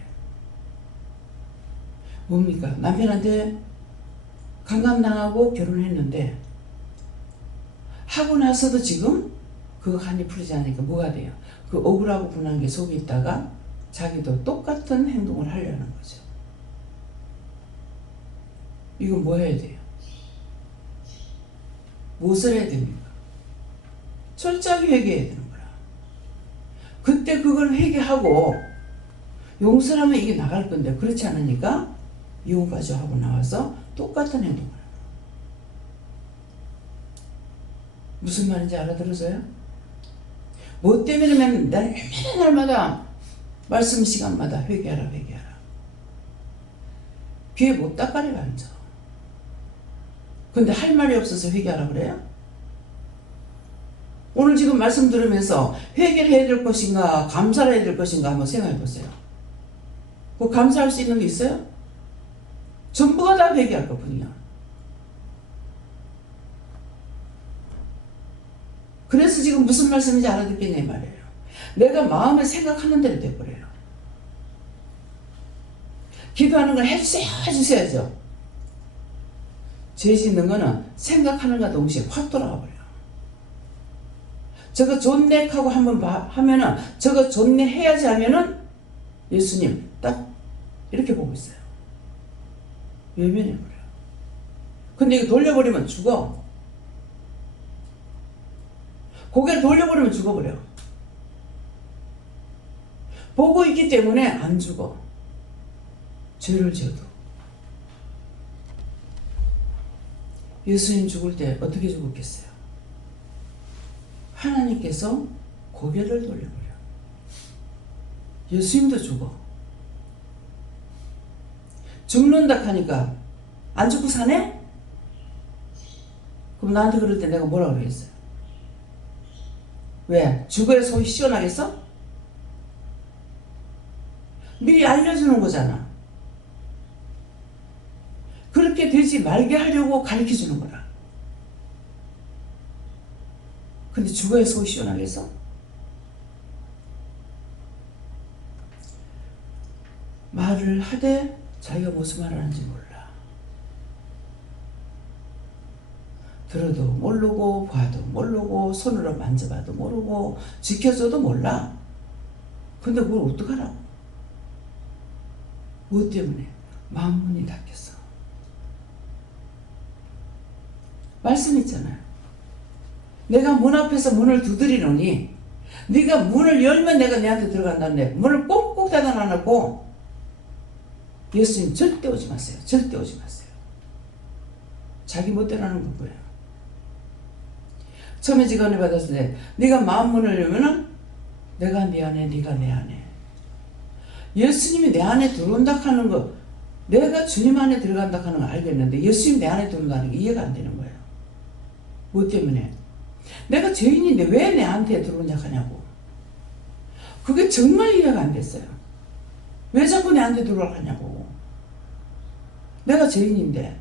뭡니까? 남편한테 강간당하고 결혼했는데 하고 나서도 지금 그 한이 풀리지 않으니까 뭐가 돼요? 그 억울하고 분한 게 속에 있다가 자기도 똑같은 행동을 하려는 거죠. 이건 뭐 해야 돼요? 무엇을 해야 됩니까? 철저하게 회개해야 되는 거라. 그때 그걸 회개하고 용서를 하면 이게 나갈 건데 그렇지 않으니까 이혼까지 하고 나와서 똑같은 행동을 해요. 무슨 말인지 알아들으세요? 뭐 때문에 날마다 말씀 시간마다 회개하라 회개하라. 귀에 못 닦아내가 앉아. 근데 할 말이 없어서 회개하라 그래요? 오늘 지금 말씀 들으면서 회개를 해야 될 것인가 감사를 해야 될 것인가 한번 생각해 보세요. 그 감사할 수 있는 게 있어요? 전부가 다 회개할 것뿐이야. 그래서 지금 무슨 말씀인지 알아듣겠냐 이 말이에요. 내가 마음에 생각하는 대로 돼버려요. 기도하는 걸 해주셔야죠. 죄 짓는 거는 생각하는가 동시에 확 돌아가 버려요. 저거 좋네 하고 한번 하면은 저거 좋네 해야지 하면은 예수님 딱 이렇게 보고 있어요. 외면해버려요. 근데 이거 돌려버리면 죽어. 고개를 돌려버리면 죽어버려. 보고 있기 때문에 안 죽어. 죄를 지어도. 예수님 죽을 때 어떻게 죽었겠어요? 하나님께서 고개를 돌려버려. 예수님도 죽어. 죽는다 하니까 안 죽고 사네? 그럼 나한테 그럴 때 내가 뭐라고 그러겠어요? 왜? 죽어야 속이 시원하겠어? 미리 알려주는 거잖아. 그렇게 되지 말게 하려고 가르쳐주는 거라. 근데 죽어야 속이 시원하겠어? 말을 하되 자기가 무슨 말을 하는지 몰라. 들어도 모르고 봐도 모르고 손으로 만져봐도 모르고 지켜줘도 몰라. 근데 그걸 어떡하라고? 무엇 때문에? 마음 문이 닫혔어. 말씀 있잖아요. 내가 문 앞에서 문을 두드리노니 네가 문을 열면 내가 내한테 들어간다는데 문을 꼭꼭 닫아놔놓고 예수님 절대 오지 마세요. 절대 오지 마세요. 자기 멋대로 하는 거예요. 처음에 제가 은혜 받았을 때 네가 마음 문을 열면은 내가 네 안에 네가 내 안에 예수님이 내 안에 들어온다 하는 거 내가 주님 안에 들어간다 하는 거 알겠는데 예수님 내 안에 들어온다는 게 이해가 안 되는 거예요. 뭐 때문에? 내가 죄인인데 왜 내한테 들어오냐 하냐고. 그게 정말 이해가 안 됐어요. 왜 자꾸 내한테 들어오냐고. 내가 죄인인데.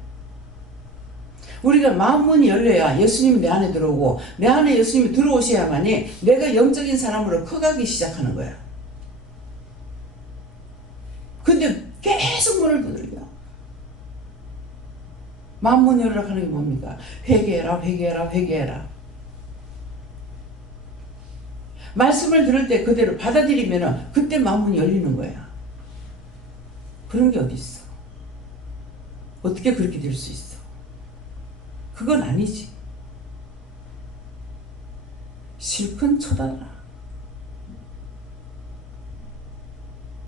우리가 마음 문이 열려야 예수님이 내 안에 들어오고 내 안에 예수님이 들어오셔야만이 내가 영적인 사람으로 커가기 시작하는 거야. 근데 계속 문을 두들겨. 마음 문 열으라 하는 게 뭡니까? 회개해라 회개해라 회개해라. 말씀을 들을 때 그대로 받아들이면 그때 마음 문이 열리는 거야. 그런 게 어디 있어? 어떻게 그렇게 될 수 있어? 그건 아니지. 실컷 쳐다라.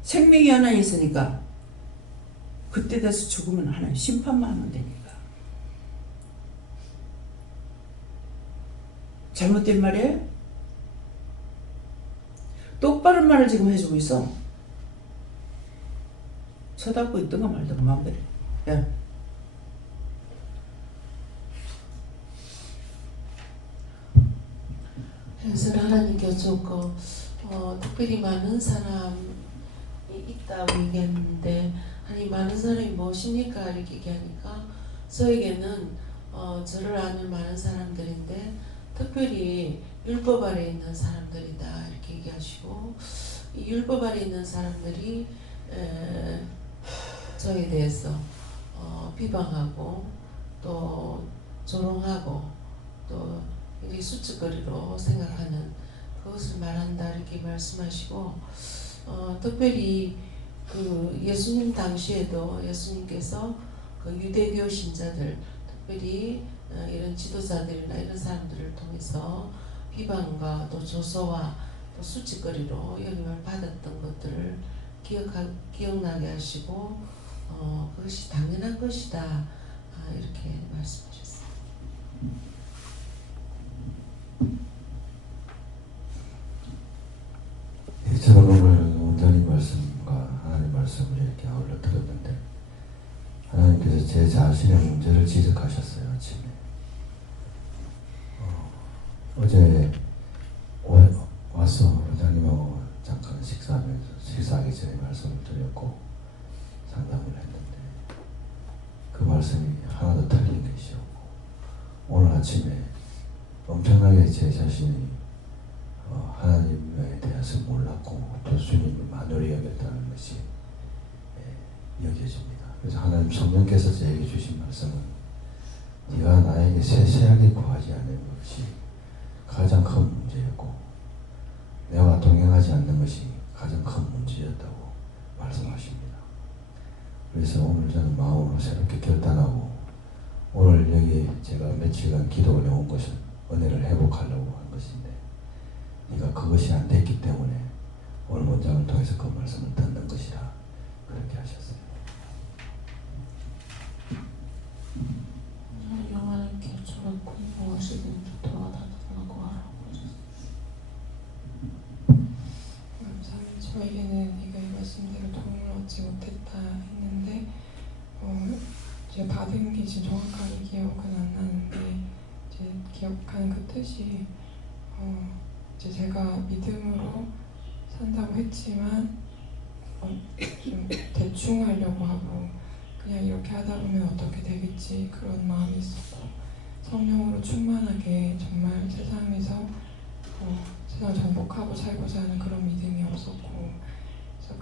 생명이 하나 있으니까 그때 돼서 죽으면 하나님 심판만 하면 되니까. 잘못된 말이에요? 똑바른 말을 지금 해주고 있어. 쳐다보고 있던가 말던가 마음대로. 야. 그래서 하나님께 좋고 특별히 많은 사람이 있다고 얘기했는데 아니 많은 사람이 무엇입니까? 이렇게 얘기하니까 저에게는 저를 아는 많은 사람들인데 특별히 율법 아래 있는 사람들이다 이렇게 얘기하시고 이 율법 아래 있는 사람들이 저에 대해서 비방하고 또 조롱하고 또 이 수치거리로 생각하는 그것을 말한다 이렇게 말씀하시고 특별히 그 예수님 당시에도 예수님께서 그 유대교 신자들 특별히 이런 지도자들이나 이런 사람들을 통해서 비방과 또 조소와 또 수치거리로 여김을 받았던 것들을 기억나게 하시고 그것이 당연한 것이다 이렇게 말씀하셨어요. 저는 오늘 원장님 말씀과 하나님 말씀을 이렇게 아울러 들었는데 하나님께서 제 자신의 문제를 지적하셨어요. 아침에 어제 와서 원장님하고 잠깐 식사하기 전에 말씀을 드렸고 상담을 했는데 그 말씀이 하나도 틀린 것이 없고 오늘 아침에 엄청나게 제 자신이 하나님에 대해서 몰랐고 또 주님을 만홀히 여겼다는 것이 여겨집니다. 그래서 하나님 성령께서 저에게 주신 말씀은 네가 나에게 세세하게 구하지 않는 것이 가장 큰 문제였고 내가 동행하지 않는 것이 가장 큰 문제였다고 말씀하십니다. 그래서 오늘 저는 마음으로 새롭게 결단하고 오늘 여기 제가 며칠간 기도를 해온 것은 은혜를 회복하려고 한 것인데 네가 그것이 안 됐기 때문에 오늘 원장을 통해서 그 말씀을 듣는 것이라 그렇게 하셨어요. 영화님께 저를 공부하시는 도와달라고 하라고 저에게는 네가 이 말씀대로 도움을 얻지 못했다 했는데 제가 받은 게 지금 정확하게 기억은 안 나는데 이제 기억하는 그 뜻이 이제 제가 믿음으로 산다고 했지만 좀 대충 하려고 하고 그냥 이렇게 하다 보면 어떻게 되겠지 그런 마음이 있었고 성령으로 충만하게 정말 세상에서 세상 정복하고 살고자 하는 그런 믿음이 없었고 그래서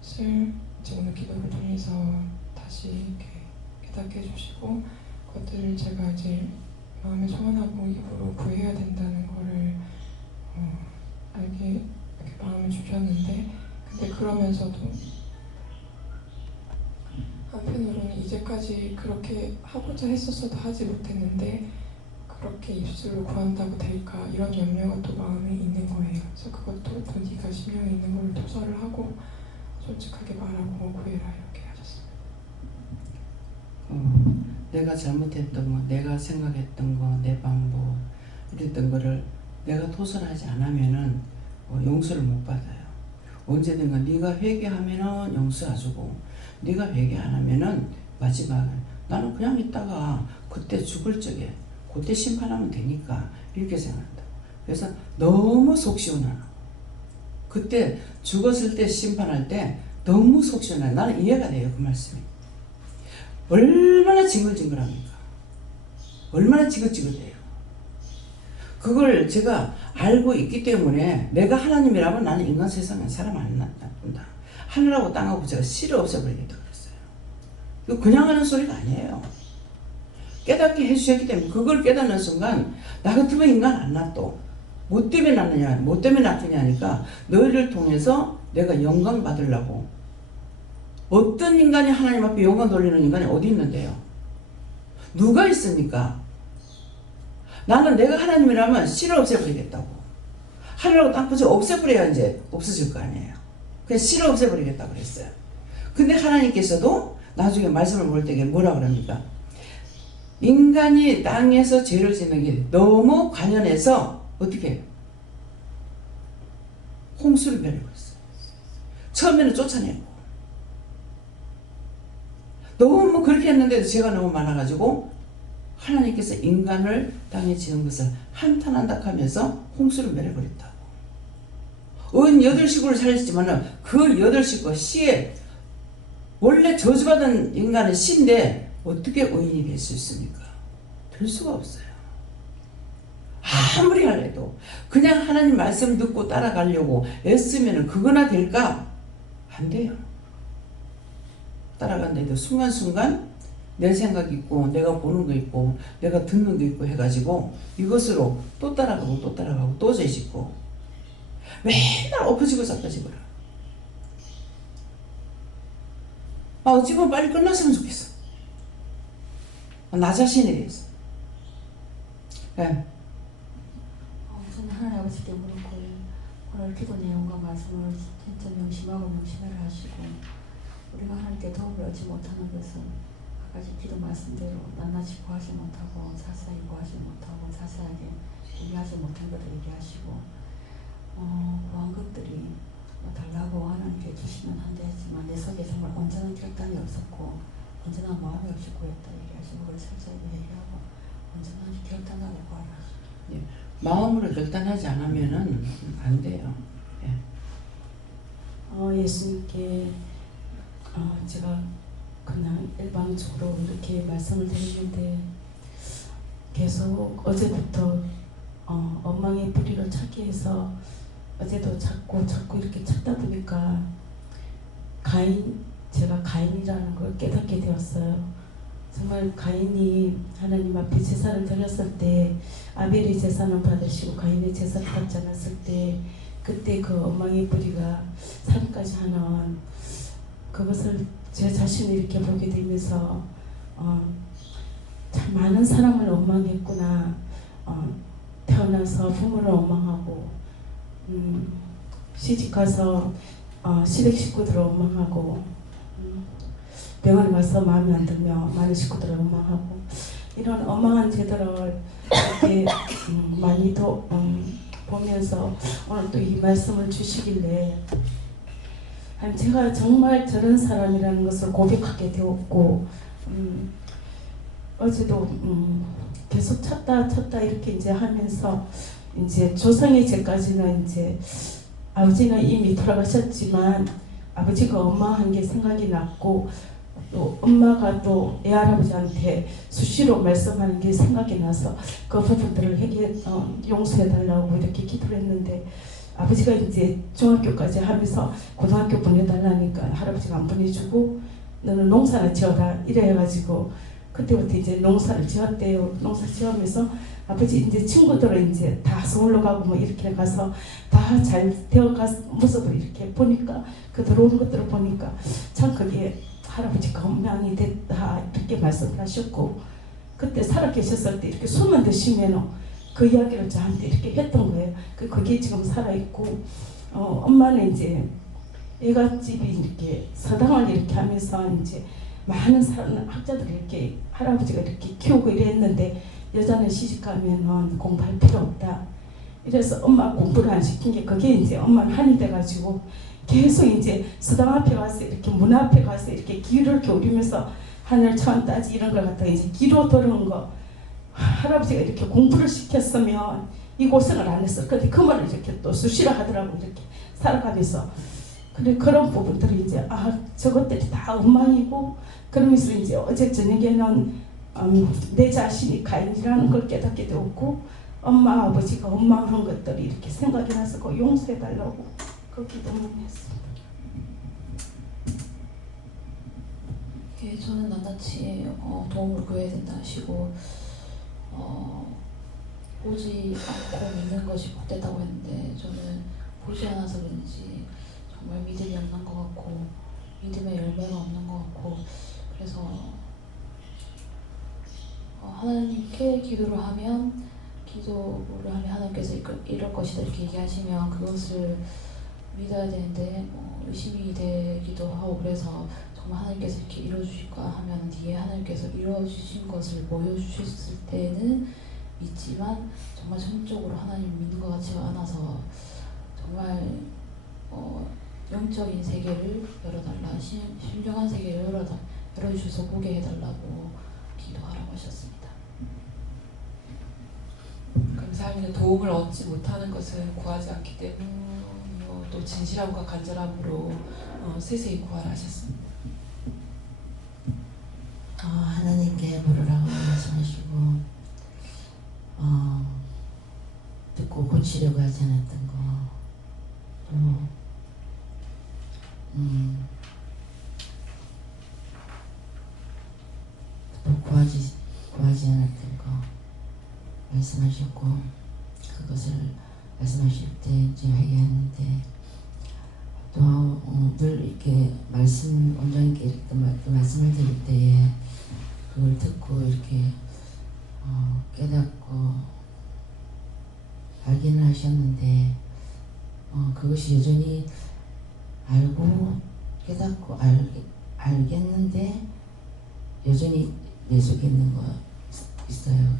그것을 이제 오늘 기도를 통해서 다시 이렇게 깨닫게 해주시고 그것들을 제가 이제 마음에 소원하고 입으로 구해야 된다는 거를 알게 이렇게 마음을 주셨는데 근데 그러면서도 한편으로는 이제까지 그렇게 하고자 했었어도 하지 못했는데 그렇게 입술로 구한다고 될까 이런 염려가 또 마음에 있는 거예요. 그래서 그것도 또 네가 심령에 있는 걸 토설을 하고 솔직하게 말하고 구해라 이렇게 하셨어요. 내가 잘못했던 거, 내가 생각했던 거, 내 방법 이랬던 거를 내가 토설하지 않으면은 용서를 못 받아요. 언제든가 네가 회개하면은 용서해주고 네가 회개 안 하면은 마지막에 나는 그냥 있다가 그때 죽을 적에 그때 심판하면 되니까 이렇게 생각한다. 그래서 너무 속 시원하고 그때 죽었을 때 심판할 때 너무 속 시원해. 나는 이해가 돼요. 그 말씀이. 얼마나 징글징글합니까? 얼마나 지긋지긋해요. 그걸 제가 알고 있기 때문에 내가 하나님이라면 나는 인간 세상에 사람 안 놔둔다. 하늘하고 땅하고 제가 씨를 없애버리겠다 그랬어요. 이거 그냥 하는 소리가 아니에요. 깨닫게 해주셨기 때문에 그걸 깨닫는 순간 나 같으면 인간 안 놔둬. 뭐 때문에 놔두냐, 뭐 때문에 놔두냐 하니까 너희를 통해서 내가 영광 받으려고. 어떤 인간이 하나님 앞에 영광 돌리는 인간이 어디 있는데요? 누가 있습니까? 나는 내가 하나님이라면 씨를 없애버리겠다고. 하늘하고 땅 끝을 없애버려야 이제 없어질 거 아니에요. 그냥 씨를 없애버리겠다고 그랬어요. 근데 하나님께서도 나중에 말씀을 볼 때 뭐라 그럽니까? 인간이 땅에서 죄를 짓는 게 너무 관연해서 어떻게 해요? 홍수를 내려버렸어요. 처음에는 쫓아내고 너무 그렇게 했는데도 죄가 너무 많아가지고 하나님께서 인간을 땅에 지은 것을 한탄한다 하면서 홍수를 내려버렸다고. 은 8식구를 살렸지만은 그 8식구가 씨에 원래 저주받은 인간은 씨인데 어떻게 의인이 될 수 있습니까? 될 수가 없어요. 아무리 하려도 그냥 하나님 말씀 듣고 따라가려고 애쓰면 그거나 될까? 안 돼요. 따라간다해도 순간순간 내 생각 있고 내가 보는 거 있고 내가 듣는 거 있고 해가지고 이것으로 또 따라가고 또 따라가고 또 죄짓고 맨날 엎어지고 자빠지고라. 어찌 보면 빨리 끝났으면 좋겠어. 나 자신에 대해서. 네. 저는 하나님 아버지께 물었고요. 오늘 기도 내용과 말씀을 진짜 명심하고 명심해라 하시고, 우리가 하나님께 도움을 얻지 못하는 것은 아까 기도 말씀대로 낱낱이 구하지 못하고 자세히 구하지 못하고 자세하게 얘기하지 못한 것을 얘기하시고, 구한 것들이 달라고 하나님께 주시면 한다 했지만 내 속에 정말 온전한 결단이 없었고 온전한 마음이 없이 구했다 얘기하시고, 그걸 철저히 얘기하고 온전한 결단하고 구하라 하시고. 마음으로 결단하지 않으면은 안 돼요. 예수님께 제가 그냥 일방적으로 이렇게 말씀을 드리는데 계속 어제부터 엉망의 뿌리를 찾기 위해서 어제도 찾고 이렇게 찾다 보니까 제가 가인이라는 걸 깨닫게 되었어요. 정말 가인이 하나님 앞에 제사를 드렸을 때 아벨의 제사는 받으시고 가인의 제사를 받지 않았을 때 그때 그 엉망의 뿌리가 살인까지 하는 그것을 제 자신을 이렇게 보게 되면서 참 많은 사람을 엉망했구나. 태어나서 부모를 엉망하고 시집가서 시댁 식구들을 엉망하고 병원에 가서 마음에 안 들며 많은 식구들을 엉망하고 이런 엉망한 죄들을 이렇게 많이도 보면서 오늘 또 이 말씀을 주시길래 제가 정말 저런 사람이라는 것을 고백하게 되었고 어제도 계속 찾다 이렇게 이제 하면서 이제 조상의 죄까지는 이제 아버지는 이미 돌아가셨지만 아버지가 엄마한 게 생각이 났고 또 엄마가 또 애할아버지한테 수시로 말씀하는 게 생각이 나서 그 부분들을 용서해달라고 이렇게 기도를 했는데 아버지가 이제 중학교까지 하면서 고등학교 보내달라니까 할아버지가 안 보내주고 너는 농사나 지어라 이래 해가지고 그때부터 이제 농사를 지었대요. 농사 지으면서 아버지 이제 친구들은 이제 다 서울로 가고 뭐 이렇게 가서 다 잘 되어간 모습을 이렇게 보니까 그 들어오는 것들을 보니까 참 그게 할아버지 건강이 됐다 이렇게 말씀하셨고 그때 살아 계셨을 때 이렇게 숨만 드시면 그 이야기를 저한테 이렇게 했던 거예요. 그게 지금 살아 있고 엄마는 이제 애갓집이 이렇게 서당을 이렇게 하면서 이제 많은 학자들이 이렇게 할아버지가 이렇게 키우고 이랬는데 여자는 시집가면은 공부할 필요 없다. 이래서 엄마 공부를 안 시킨 게 그게 이제 엄마는 한이 돼가지고 계속 이제 서당 앞에 가서 이렇게 문 앞에 가서 이렇게 귀를 기울이면서 하늘 천 따지 이런 걸 갖다가 이제 귀로 들은 거 할아버지가 이렇게 공부를 시켰으면 이 고생을 안 했어. 근데 그 말을 이렇게 또 수시로 하더라고 이렇게 살아가면서. 근데 그런 부분들이 이제 저것들이 다 엉망이고 그러면서 이제 어제 저녁에는 내 자신이 가인이라는 걸 깨닫게 되었고 엄마 아버지가 엉망한 것들이 이렇게 생각이 나서 그 용서해달라고 그 기도만 했습니다. 저는 낱낱이 도움을 구해야 된다 하시고 보지 않고 믿는 것이 복되다고 했는데 저는 보지 않아서 그런지 정말 믿음이 없는 것 같고 믿음의 열매가 없는 것 같고 그래서 하나님께 기도를 하면 하나님께서 이럴 것이다 이렇게 얘기하시면 그것을 믿어야 되는데 의심이 되기도 하고 그래서 정말 하나님께서 이렇게 이루어주실까 하면 뒤에 하나님께서 이루어주신 것을 보여주셨을 때는 믿지만 정말 전적으로 하나님 믿는 것 같지가 않아서 정말 영적인 세계를 열어달라 신령한 세계를 열어주셔서 보게 해달라고 기도하라고 하셨습니다. 감사합니다. 도움을 얻지 못하는 것은 구하지 않기 때문이요. 또 진실함과 간절함으로 세세히 구하라 하셨습니다. 하나님께 물으라고 말씀하시고 듣고 고치려고 하지 않았던 거 또 구하지 않았던 거 말씀하셨고 그것을 말씀하실 때 이제 회개하는데 또 늘 이렇게 온전하게 이렇게 말씀을 드릴 때에 그걸 듣고 이렇게 깨닫고 알기는 하셨는데 그것이 여전히 알고 깨닫고 알겠는데 여전히 내 속에 있는 거 있어요.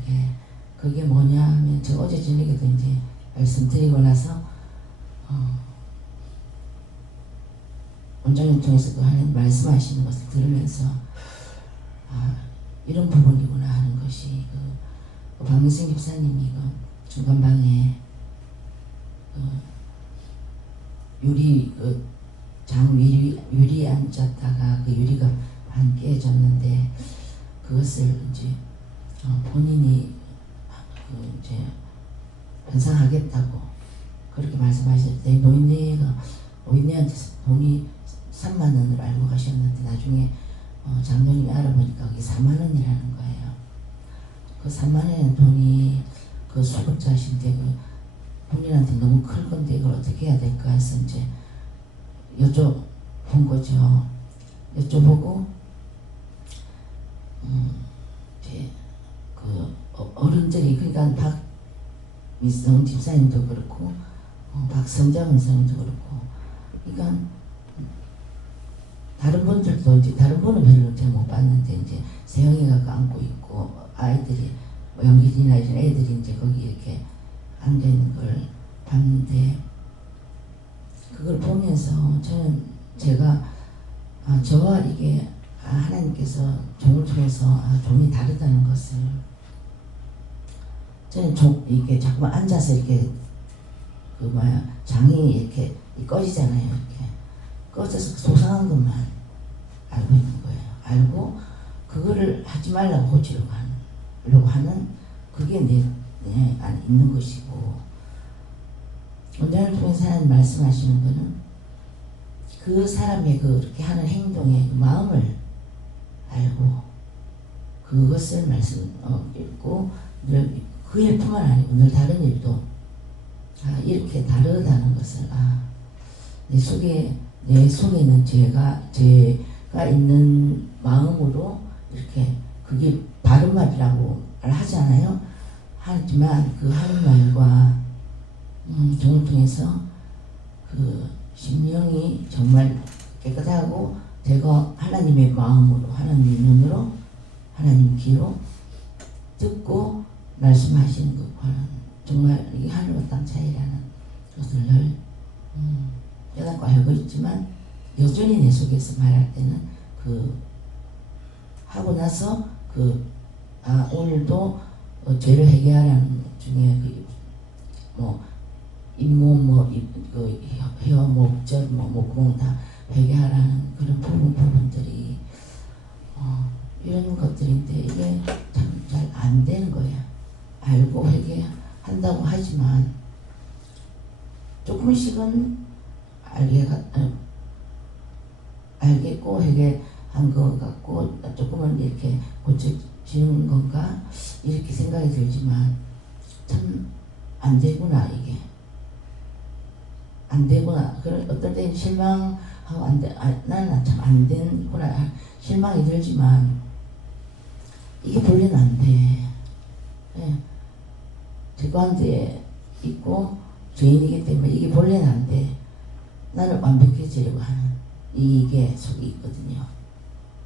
그게 뭐냐 하면 저 어제 저녁에도 이제 말씀드리고 나서 원장님 통해서도 하는 말씀하시는 것을 들으면서 이런 부분이구나 하는 것이 그 박민승 집사님이 그 중간방에 유리 장 유리 앉았다가 그 유리가 반 깨졌는데 그것을 이제 본인이 이제 변상하겠다고 그렇게 말씀하실 때 노인네한테 돈이 3만 원을 알고 가셨는데 나중에 장로님이 알아보니까 그게 4만 원이라는 거예요. 그 3만 원이라는 돈이 그 수급자신데 그 본인한테 너무 클 건데 이걸 어떻게 해야 될까 해서 이제 여쭤본 거죠. 여쭤보고 이제 그 어른들이 그러니까 박미성 집사님도 그렇고 박성장 원사님도 그렇고 그러니까 다른 분들도 이제 다른 분은 별로 제가 못 봤는데 이제 세영이가 안고 있고 아이들이 영길이나 이런 애들이 이제 거기 이렇게 앉아 있는 걸 봤는데 그걸 보면서 제가 저와 이게 하나님께서 종을 통해서 종이 다르다는 것을 저는 이게 자꾸만 앉아서 이렇게 장이 이렇게 꺼지잖아요. 이렇게 꺼져서 소상한 것만 알고 있는 거예요. 알고 그거를 하지 말라고 고치려고 하는 그게 내 안에 있는 것이고 원장을 통해서 하나님 말씀하시는 거는 그 사람의 그렇게 하는 행동의 그 마음을 알고 그것을 읽고 늘 그 일뿐만 아니고 늘 다른 일도 이렇게 다르다는 것을 내 속에는 제가 있는 마음으로 이렇게 그게 바른 말이라고 하잖아요. 하지만 그 하는 말과 종을 통해서 그 심령이 정말 깨끗하고 제가 하나님의 마음으로 하나님의 눈으로 하나님 귀로 듣고 말씀하시는 것과는 정말 이게 하늘과 땅 차이라는 것을 늘 깨닫고 알고 있지만 여전히 내 속에서 말할 때는 하고 나서 오늘도 죄를 해결하는 중에 잇몸 혀 목젖 목구멍 다 회개하라는 그런 부분들이 이런 것들인데 이게 참 잘 안 되는 거야. 알고 회개한다고 하지만 조금씩은 알겠고 회개한 것 같고 조금은 이렇게 고쳐지는 건가 이렇게 생각이 들지만 참 안 되구나 이게 안 되구나. 어떨 때는 실망하고 나는 참 안 되구나 실망이 들지만 이게 본래는 안 돼. 제 가운데 있고 죄인이기 때문에 이게 본래는 안 돼. 나는 완벽해지려고 하는 이게 속에 있거든요.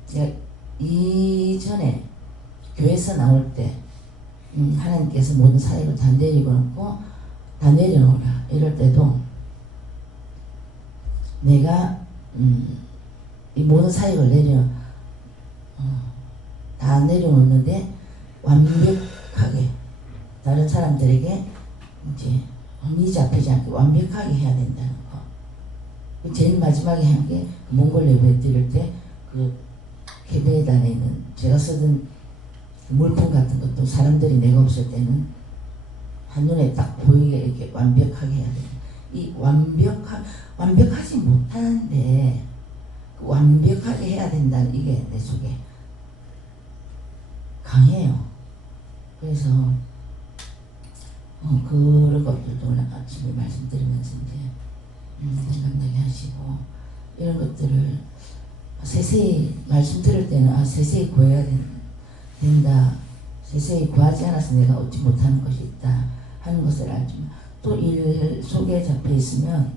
제가 이전에 교회에서 나올 때 하나님께서 모든 사역을 다 내려놓고 다 내려놓으라 이럴 때도 내가 이 모든 사역을 다 내려놓는데 완벽하게 다른 사람들에게 이제 흠이 잡히지 않게 완벽하게 해야 된다는 거. 제일 마지막에 한 게 몽골 예배 드릴 때 그 케베단에 있는 제가 쓰던 물품 같은 것도 사람들이 내가 없을 때는 한눈에 딱 보이게 이렇게 완벽하게 해야 돼요. 이 완벽하지 못하는데 완벽하게 해야 된다는 이게 내 속에 강해요. 그래서 그런 것들도 오늘 아침에 말씀드리면서 이제 생각나게 하시고 이런 것들을 세세히 말씀 들을 때는 세세히 구해야 된다. 세세히 구하지 않아서 내가 얻지 못하는 것이 있다 하는 것을 알지만 또 일 속에 잡혀 있으면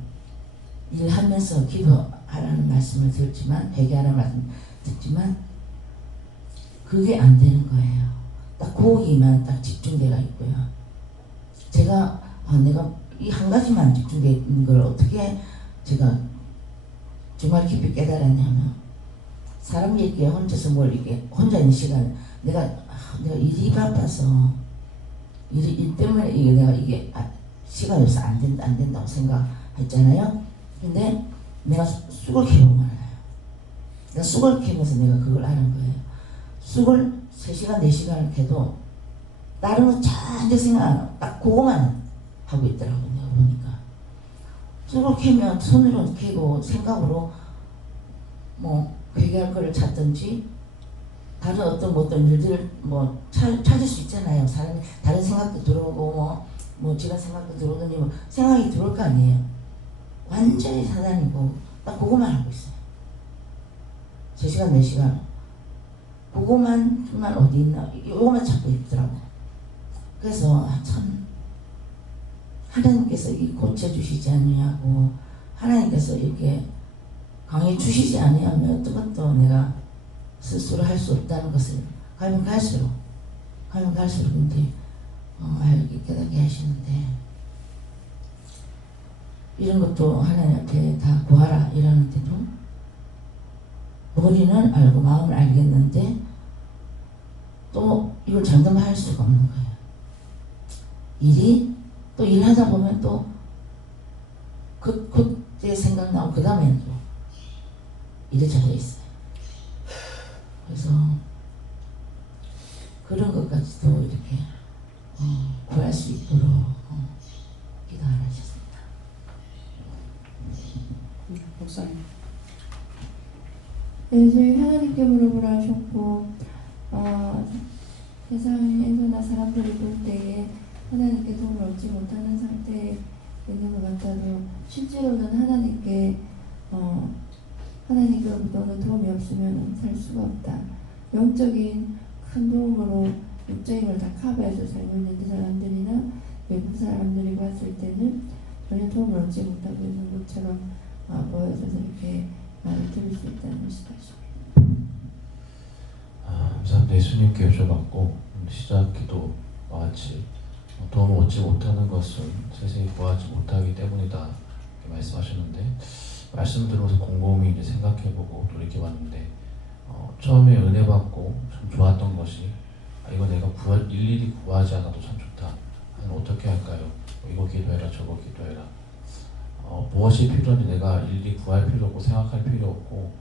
일하면서 기도하라는 말씀을 듣지만 회개하라는 말씀 듣지만 그게 안 되는 거예요. 딱 거기만 딱 집중되어 있고요. 제가 내가 이 한 가지만 집중되어 있는 걸 어떻게 제가 정말 깊이 깨달았냐면 사람 얘기에 혼자서 뭘 이렇게 혼자 있는 시간 내가 일이 바빠서 일 때문에 이게 시간이 없어 안 된다고 생각했잖아요. 근데 내가 쑥을 캐보면 알아요. 내가 쑥을 캐면서 내가 그걸 아는 거예요. 쑥을 3시간 4시간을 캐도 다른 거 전혀 생각 안 하고 딱 그거만 하고 있더라고요. 내가 보니까 쑥을 캐면 손으로 캐고 생각으로 뭐 회개할 거를 찾든지 다른 어떤 일들을 뭐 찾을 수 있잖아요. 사람이 다른 생각도 들어오고 뭐 지가 생각도 들어오더니 뭐 생각이 들어올 거 아니에요. 완전히 사단이고 딱 그거만 하고 있어요. 3시간 4시간 그거만 어디 있나 이거만 찾고 있더라고. 그래서 참 하나님께서 이 고쳐주시지 않느냐고 하나님께서 이렇게 강해 주시지 않으면 어떤 것도 내가 스스로 할 수 없다는 것을 가면 갈수록 근데 알게 깨닫게 하시는데 이런 것도 하나님 앞에 다 구하라 이러는데도 머리는 알고 마음을 알겠는데 또 이걸 장담할 수가 없는 거예요. 일이 또 일하다 보면 또 그때 생각나고 그 다음에는 또 일에 잡혀 있어요. 그래서 그런 것까지도 이렇게 구할 수 있도록 기도하셨습니다. 목사님. 네, 저희 하나님께 물어보라 하셨고 세상에서나 사람들이 볼 때에 하나님께 도움을 얻지 못하는 상태에 있는 것 같아도 실제로는 하나님께로부터는 도움이 없으면 살 수가 없다. 영적인 큰 도움으로 육적인 걸 다 커버해서 살고 있는데 사람들이나 외국 사람들이 봤을 때는 전혀 도움을 얻지 못하고 있는 것처럼 보여서 이렇게 말을 들을 수 있다는 것이다. 감사합니다. 예수님께 여쭤봤고 시작 기도와 같이 도움을 얻지 못하는 것은 세상에 구하지 못하기 때문이다 이렇게 말씀하셨는데 말씀 들으면서 곰곰이 이제 생각해보고 돌이켜봤는데 처음에 은혜 받고 참 좋았던 것이 이거 내가 일일이 구하지 않아도 참 좋다. 어떻게 할까요? 이거 기도해라 저거 기도해라. 무엇이 필요한지 내가 일일이 구할 필요 없고 생각할 필요 없고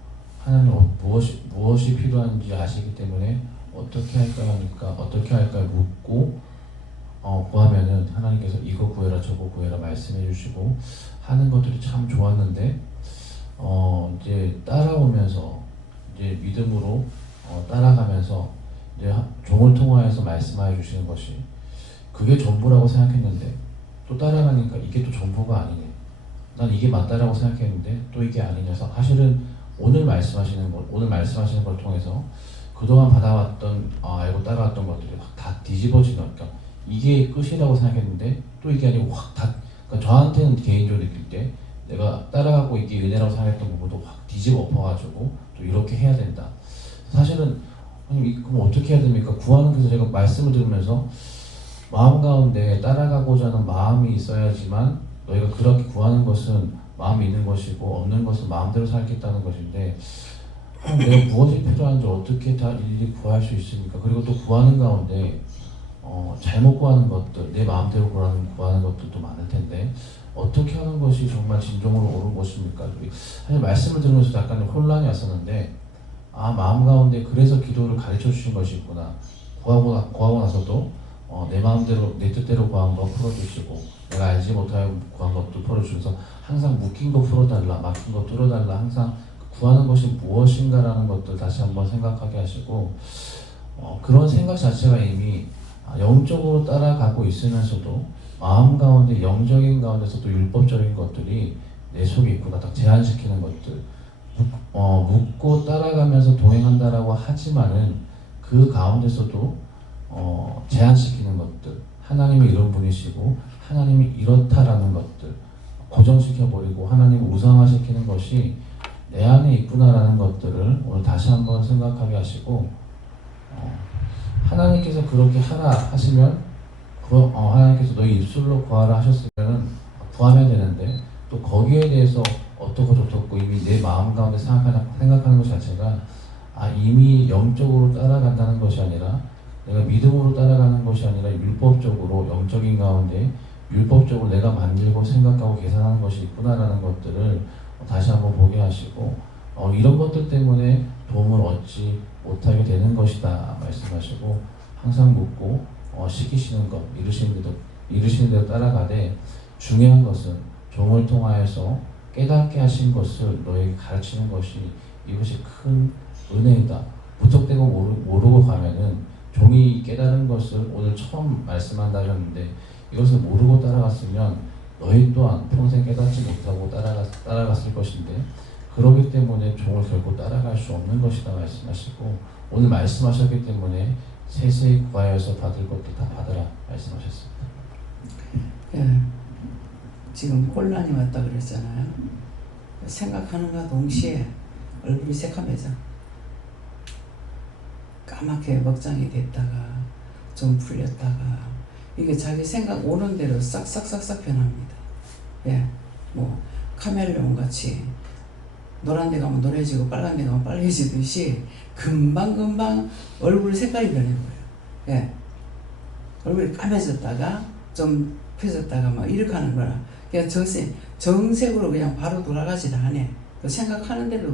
하나님 무엇이 필요한지 아시기 때문에 어떻게 할까요 하니까 어떻게 할까요 묻고 구하면은 하나님께서 이거 구해라 저거 구해라 말씀해 주시고 하는 것들이 참 좋았는데 이제 따라오면서 이제 믿음으로 따라가면서 이제 종을 통하여서 말씀하여 주시는 것이 그게 전부라고 생각했는데 또 따라가니까 이게 또 전부가 아니네. 난 이게 맞다라고 생각했는데 또 이게 아니냐서 사실은 오늘 말씀하시는 걸 통해서 그동안 받아왔던 알고 따라왔던 것들이 확 다 뒤집어지는 그러니까 이게 끝이라고 생각했는데 또 이게 아니고 확 다 그러니까 저한테는 개인적으로 느낄 때 내가 따라가고 이게 은혜라고 생각했던 부분도 확 뒤집어 엎어가지고 또 이렇게 해야 된다. 사실은 아니 그럼 어떻게 해야 됩니까? 구하는 것에서 제가 말씀을 들으면서 마음 가운데 따라가고자 하는 마음이 있어야지만 너희가 그렇게 구하는 것은 마음이 있는 것이고 없는 것은 마음대로 살겠다는 것인데 내가 무엇이 필요한지 어떻게 다 일일이 구할 수 있습니까? 그리고 또 구하는 가운데 잘못 구하는 것들, 내 마음대로 구하는 것들도 많을 텐데 어떻게 하는 것이 정말 진정으로 옳은 것입니까? 사실 말씀을 들으면서 약간 혼란이 왔었는데 마음 가운데 그래서 기도를 가르쳐 주신 것이 있구나. 구하고 나서도 내 마음대로 내 뜻대로 구한 거 풀어주시고 내가 알지 못하여 구한 것도 풀어주셔서 항상 묶인 거 풀어달라, 막힌 거 뚫어달라 항상 구하는 것이 무엇인가라는 것들 다시 한번 생각하게 하시고 그런 생각 자체가 이미 영적으로 따라가고 있으면서도 마음 가운데 영적인 가운데서도 율법적인 것들이 내 속에 있구나 딱 제한시키는 것들 묻고 따라가면서 동행한다라고 하지만은 그 가운데서도 제한시키는 것들, 하나님이 이런 분이시고 하나님이 이렇다라는 것들 고정시켜버리고 하나님을 우상화시키는 것이 내 안에 있구나라는 것들을 오늘 다시 한번 생각하게 하시고, 하나님께서 그렇게 하라 하시면 하나님께서 너희 입술로 구하라 하셨으면 구하면 되는데, 또 거기에 대해서 어떻고 저떻고 이미 내 마음 가운데 생각하는 것 자체가 이미 영적으로 따라간다는 것이 아니라, 내가 믿음으로 따라가는 것이 아니라 율법적으로, 영적인 가운데 율법적으로 내가 만들고 생각하고 계산하는 것이 있구나라는 것들을 다시 한번 보게 하시고, 이런 것들 때문에 도움을 얻지 못하게 되는 것이다 말씀하시고, 항상 묻고 시키시는 것, 이르시는 대로 따라가되, 중요한 것은 종을 통하여서 깨닫게 하신 것을 너에게 가르치는 것이, 이것이 큰 은혜이다. 무턱대고 모르고 가면은, 종이 깨달은 것을 오늘 처음 말씀한다 하셨는데 이것을 모르고 따라갔으면 너희 또한 평생 깨닫지 못하고 따라갔을 것인데, 그러기 때문에 종을 결코 따라갈 수 없는 것이다 말씀하시고, 오늘 말씀하셨기 때문에 세세히 구하여서 받을 것도 다 받으라 말씀하셨습니다. 예, 지금 혼란이 왔다 그랬잖아요. 생각하는가 동시에 얼굴이 새카매져 까맣게 먹장이 됐다가 좀 풀렸다가, 이게 자기 생각 오는 대로 싹싹싹싹 변합니다. 예, 뭐 카멜레온 같이 노란 데 가면 노래지고 빨간 데 가면 빨개지듯이 금방금방 얼굴 색깔이 변해버려요. 예, 얼굴이 까매졌다가 좀 펴졌다가 막 이렇게 하는 거라. 그냥 정색으로 그냥 바로 돌아가지도 않아. 그 생각하는 대로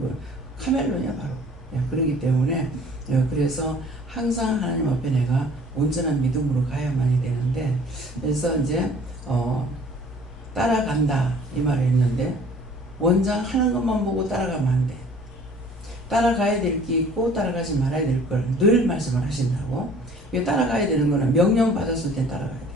카멜레온이야 바로. 예, 그렇기 때문에 그래서 항상 하나님 앞에 내가 온전한 믿음으로 가야만이 되는데, 그래서 이제 따라간다 이 말을 했는데, 원장 하는 것만 보고 따라가면 안 돼. 따라가야 될 게 있고 따라가지 말아야 될 걸 늘 말씀을 하신다고. 따라가야 되는 거는 명령 받았을 때 따라가야 돼요.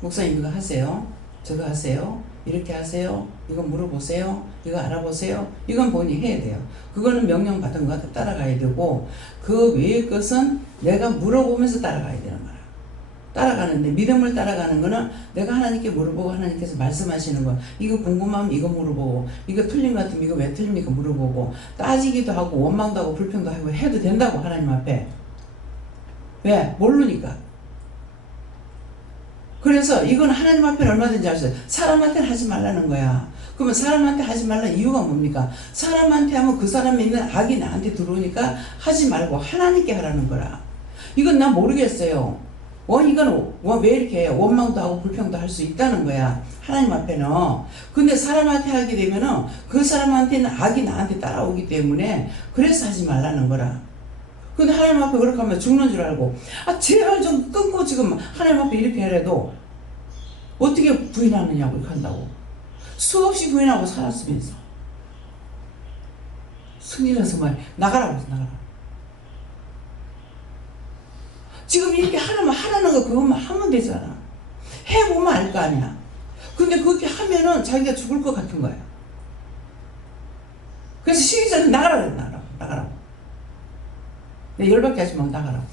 목사님 이거 하세요, 저거 하세요, 이렇게 하세요, 이거 물어보세요, 이거 알아보세요, 이건 본인이 해야 돼요. 그거는 명령 받은 거 따라가야 되고, 그 외의 것은 내가 물어보면서 따라가야 되는 거야. 따라가는데, 믿음을 따라가는 거는 내가 하나님께 물어보고 하나님께서 말씀하시는 거, 이거 궁금하면 이거 물어보고, 이거 틀린 것 같으면 이거 왜 틀립니까 물어보고, 따지기도 하고 원망도 하고 불평도 하고 해도 된다고 하나님 앞에. 왜? 모르니까. 그래서 이건 하나님 앞에는 얼마든지 할 수 있어요. 사람한테는 하지 말라는 거야. 그러면 사람한테 하지 말라는 이유가 뭡니까? 사람한테 하면 그 사람에 있는 악이 나한테 들어오니까 하지 말고 하나님께 하라는 거라. 이건 난 모르겠어요. 이건 왜 이렇게 해요? 원망도 하고 불평도 할 수 있다는 거야, 하나님 앞에는. 근데 사람한테 하게 되면은 그 사람한테는 악이 나한테 따라오기 때문에 그래서 하지 말라는 거라. 근데 하나님 앞에 그렇게 하면 죽는 줄 알고, 제발 좀 끊고 지금 하나님 앞에 이렇게 해도 어떻게 부인하느냐고 이렇게 한다고. 수없이 부인하고 살았으면서. 승리라서 말 나가라고 해서 나가라. 지금 이렇게 하라는 거 그것만 하면 되잖아. 해보면 알 거 아니야. 근데 그렇게 하면은 자기가 죽을 것 같은 거야. 그래서 시기 전에 나가라고. 내 열받게 하지 말고 나가라고.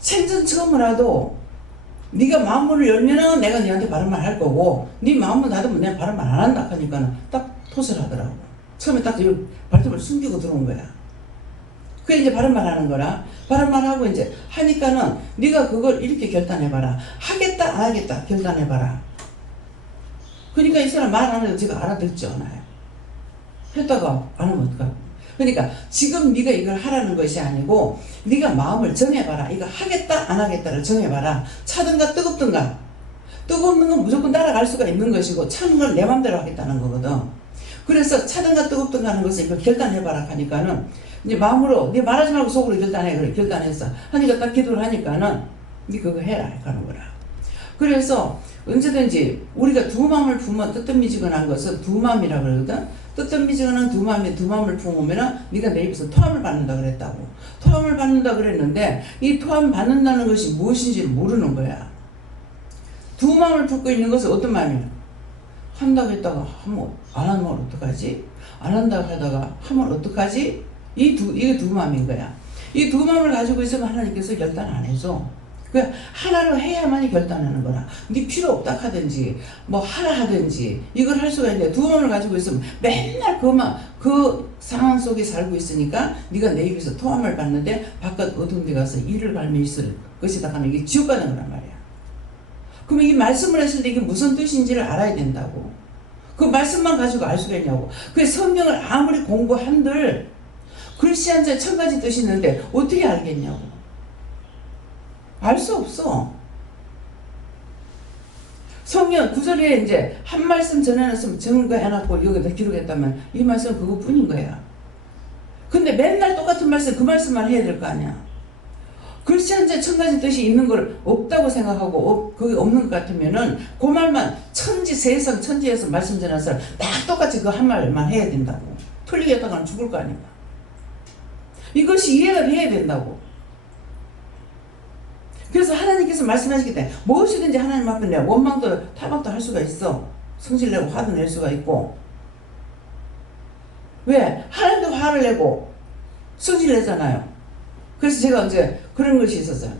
생전 처음이라도 네가 마음문을 열면은 내가 네한테 바른 말 할 거고, 네 마음문 닫으면 내가 바른 말 안 한다 하니까는 딱 토설 하더라고. 처음에 딱 발톱을 숨기고 들어온 거야. 그래 이제 바른 말 하는 거라. 바른 말 하고 이제 하니까는 네가 그걸 이렇게 결단해봐라. 하겠다 안 하겠다 결단해봐라. 그러니까 이 사람 말 안 해도 제가 알아듣지 않아요. 했다가 안 하면 어떡하고. 그러니까 지금 네가 이걸 하라는 것이 아니고 네가 마음을 정해봐라. 이거 하겠다 안 하겠다를 정해봐라. 차든가 뜨겁든가. 뜨거운 건 무조건 따라갈 수가 있는 것이고, 차는 걸 내 맘대로 하겠다는 거거든. 그래서 차든가 뜨겁든가 하는 것을 이거 결단해봐라 하니까는 이제 마음으로, 네 말하지 말고 속으로 결단해. 그래 결단했어 하니까 딱 기도를 하니까는 네 그거 해라 하는 거라. 그래서 언제든지 우리가 두 마음을 품으면 뜨뜻미지근한 것은 두 마음이라고 그러거든. 뜨뜻미지근한 두 마음을 품으면은 네가 내 입에서 토함을 받는다 그랬다고. 토함을 받는다 그랬는데 이 토함 받는다는 것이 무엇인지를 모르는 거야. 두 마음을 품고 있는 것은 어떤 마음이야? 한다고 했다가 하면 안 하면 어떡하지? 안 한다고 하다가 하면 어떡하지? 이게 두 마음인 거야. 이 두 마음을 가지고 있으면 하나님께서 결단 안 해줘. 그 하나로 해야만이 결단하는 거라. 네 필요 없다 하든지 뭐 하라 하든지 이걸 할 수가 있는데 두 마음을 가지고 있으면 맨날 그 상황 속에 살고 있으니까 네가 내 입에서 토함을 받는데 바깥 어두운 데 가서 이를 갈며 있을 것이다 하면 이게 지옥 가는 거란 말이야. 그러면 이 말씀을 했을 때 이게 무슨 뜻인지를 알아야 된다고. 그 말씀만 가지고 알 수가 있냐고. 그래서 성경을 아무리 공부한들 글씨 한자 1000가지 뜻이 있는데 어떻게 알겠냐고. 알 수 없어. 성경 구절에 이제 한 말씀 전해놨으면 증거해놨고 여기다 기록했다면 이 말씀은 그거뿐인 거야. 근데 맨날 똑같은 말씀 그 말씀만 해야 될 거 아니야. 글씨 한자 1000가지 뜻이 있는 걸 없다고 생각하고 그게 없는 것 같으면은 그 말만 세상 천지에서 말씀 전하는 사람 딱 똑같이 그 한 말만 해야 된다고. 틀리게 하다가는 죽을 거 아닌가. 이것이 이해가 돼야 된다고. 그래서 하나님께서 말씀하시기 때문에 무엇이든지 하나님 앞에 내가 원망도 타박도 할 수가 있어. 성질내고 화도 낼 수가 있고. 왜? 하나님도 화를 내고 성질 내잖아요. 그래서 제가 이제 그런 것이 있었어요.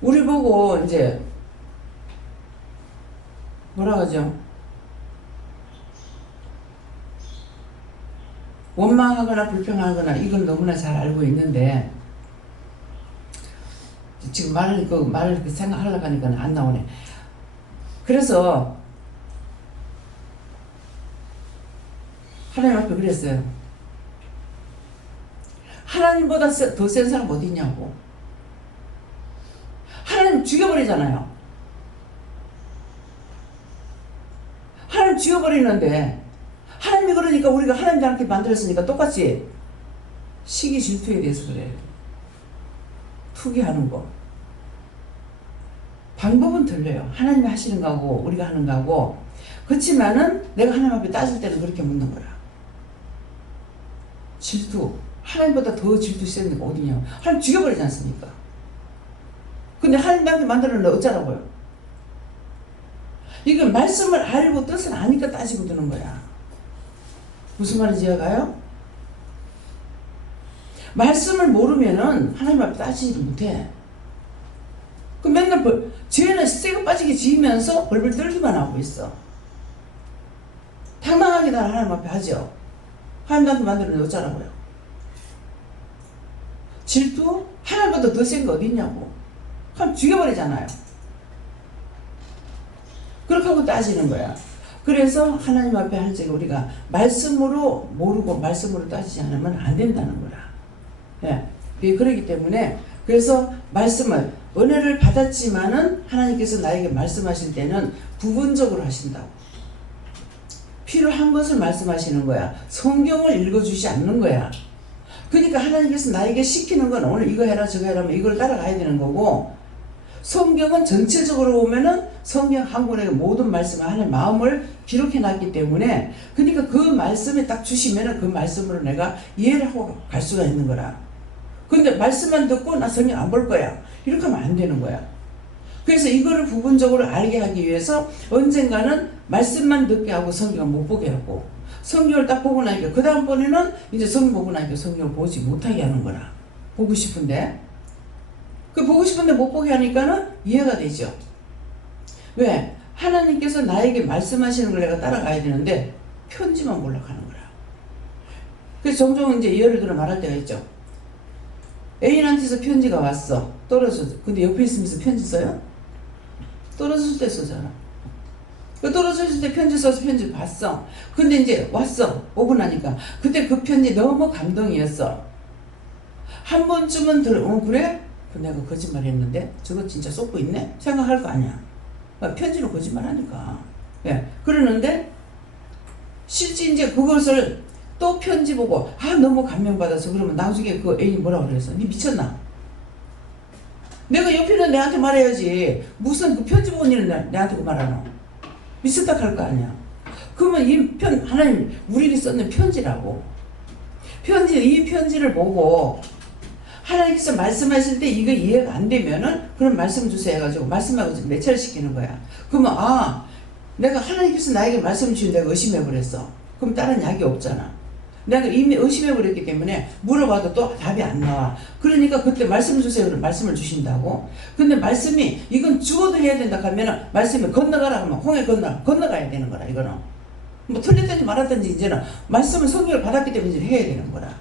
우리 보고 이제 뭐라 하죠? 원망하거나 불평하거나 이건 너무나 잘 알고 있는데 지금 말을 생각하려고 하니까 안 나오네. 그래서 하나님 앞에 그랬어요. 하나님보다 더 센 사람 어디 있냐고. 하나님 죽여버리잖아요. 하나님 죽여버리는데 하나님이 그러니까 우리가 하나님한테 만들었으니까 똑같이 시기 질투에 대해서 그래요. 투기하는 거. 방법은 틀려요. 하나님이 하시는 거하고 우리가 하는 거하고. 그렇지만은 내가 하나님 앞에 따질 때는 그렇게 묻는 거야. 질투. 하나님보다 더 질투 센 데가 어디냐. 하나님 죽여버리지 않습니까? 근데 하나님한테 만들었는데 어쩌라고요? 이건 말씀을 알고 뜻을 아니까 따지고 드는 거야. 무슨 말인지 이해가요? 말씀을 모르면은 하나님 앞에 따지지 못해. 그 맨날 죄는 새고 빠지게 지으면서 벌벌 떨기만 하고 있어. 당당하게 난 하나님 앞에 하죠. 하나님한테 만들었는데 어쩌라고요? 질투? 하나님보다 더 센 거 어디 있냐고. 하나님 죽여버리잖아요. 그렇게 하고 따지는 거야. 그래서 하나님 앞에 할 적에 우리가 말씀으로 모르고 말씀으로 따지지 않으면 안 된다는 거야. 예. 그렇기 때문에 그래서 말씀을 은혜를 받았지만은 하나님께서 나에게 말씀하실 때는 부분적으로 하신다고. 필요한 것을 말씀하시는 거야. 성경을 읽어주지 않는 거야. 그러니까 하나님께서 나에게 시키는 건 오늘 이거 해라 저거 해라 하면 이걸 따라가야 되는 거고, 성경은 전체적으로 보면은 성경 한 권의 모든 말씀을 하나님의 마음을 기록해 놨기 때문에, 그러니까 그 말씀에 딱 주시면은 그 말씀으로 내가 이해를 하고 갈 수가 있는 거라. 근데 말씀만 듣고 나 성경 안 볼 거야 이렇게 하면 안 되는 거야. 그래서 이거를 부분적으로 알게 하기 위해서 언젠가는 말씀만 듣게 하고 성경을 못 보게 하고, 성경을 딱 보고 나니까 그 다음번에는 이제 성경 보고 나니까 성경을 보지 못하게 하는 거라. 보고 싶은데 그 보고 싶은데 못 보게 하니까는 이해가 되죠. 왜? 하나님께서 나에게 말씀하시는 걸 내가 따라가야 되는데 편지만 보려고 하는 거라. 그래서 종종 이제 예를 들어 말할 때가 있죠. 애인한테서 편지가 왔어. 떨어져서. 근데 옆에 있으면서 편지 써요? 떨어졌을 때 쓰잖아. 떨어졌을 때 편지 써서 편지 봤어. 근데 이제 왔어. 오고 나니까. 그때 그 편지 너무 감동이었어. 한 번쯤은 그래? 내가 거짓말 했는데 저거 진짜 쏟고 있네? 생각할 거 아니야. 편지로 거짓말 하니까. 예. 그러는데 실제 이제 그것을 또 편지 보고 너무 감명받아서 그러면 나중에 그 애인이 뭐라고 그랬어? 니 미쳤나? 내가 옆에는 내한테 말해야지. 무슨 그 편지 본 일은 내한테 그 말하노? 미쳤다 할 거 아니야. 그러면 하나님 우리에게 썼는 편지라고. 이 편지를 보고 하나님께서 말씀하실 때 이거 이해가 안 되면은 그럼 말씀 주세요 해가지고 말씀하고 매체를 시키는 거야. 그러면 내가 하나님께서 나에게 말씀 주신 내가 의심해버렸어. 그럼 다른 약이 없잖아. 내가 이미 의심해버렸기 때문에 물어봐도 또 답이 안 나와. 그러니까 그때 말씀 주세요. 그럼 말씀을 주신다고. 근데 말씀이 이건 죽어도 해야 된다 하면은 말씀이 건너가라 하면 홍해 건너가야 되는 거라. 이거는 뭐 틀렸든지 말았든지 이제는 말씀을 성경을 받았기 때문에 이제 해야 되는 거라.